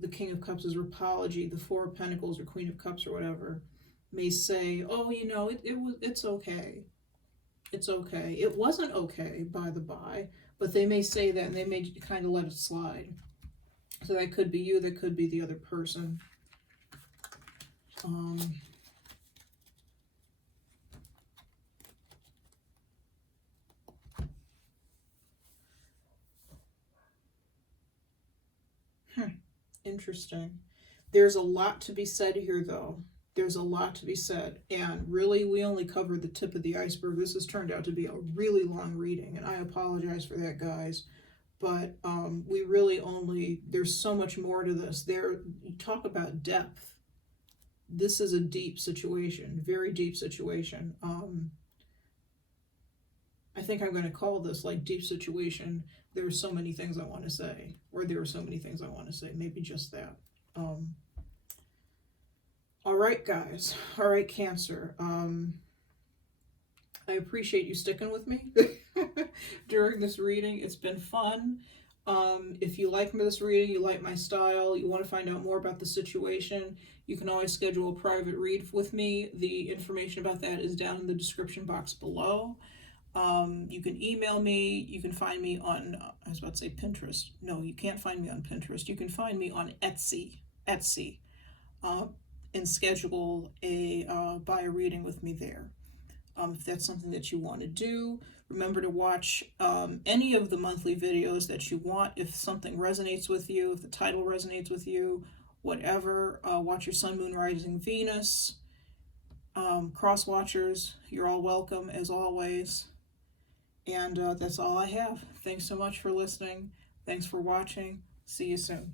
the King of Cups' apology, the Four of Pentacles or Queen of Cups or whatever, may say, oh, you know, it's okay. It's okay. It wasn't okay, by the by, but they may say that and they may kind of let it slide. So that could be you, that could be the other person. Interesting. There's a lot to be said here, though. There's a lot to be said. And really, we only covered the tip of the iceberg. This has turned out to be a really long reading, and I apologize for that, guys. But we really only, there's so much more to this. You talk about depth. This is a deep situation, very deep situation. I think I'm going to call this like deep situation. There are so many things I want to say, or there are so many things I want to say. Maybe just that. All right, guys. All right, Cancer. I appreciate you sticking with me during this reading. It's been fun. If you like this reading, you like my style, you want to find out more about the situation, you can always schedule a private read with me. The information about that is down in the description box below. You can email me. You can find me on, I was about to say Pinterest. No, you can't find me on Pinterest. You can find me on Etsy, and schedule buy a reading with me there. If that's something that you want to do, remember to watch any of the monthly videos that you want. If something resonates with you, if the title resonates with you, whatever, watch your Sun, Moon, Rising, Venus. Cross watchers, you're all welcome as always. And that's all I have. Thanks so much for listening. Thanks for watching. See you soon.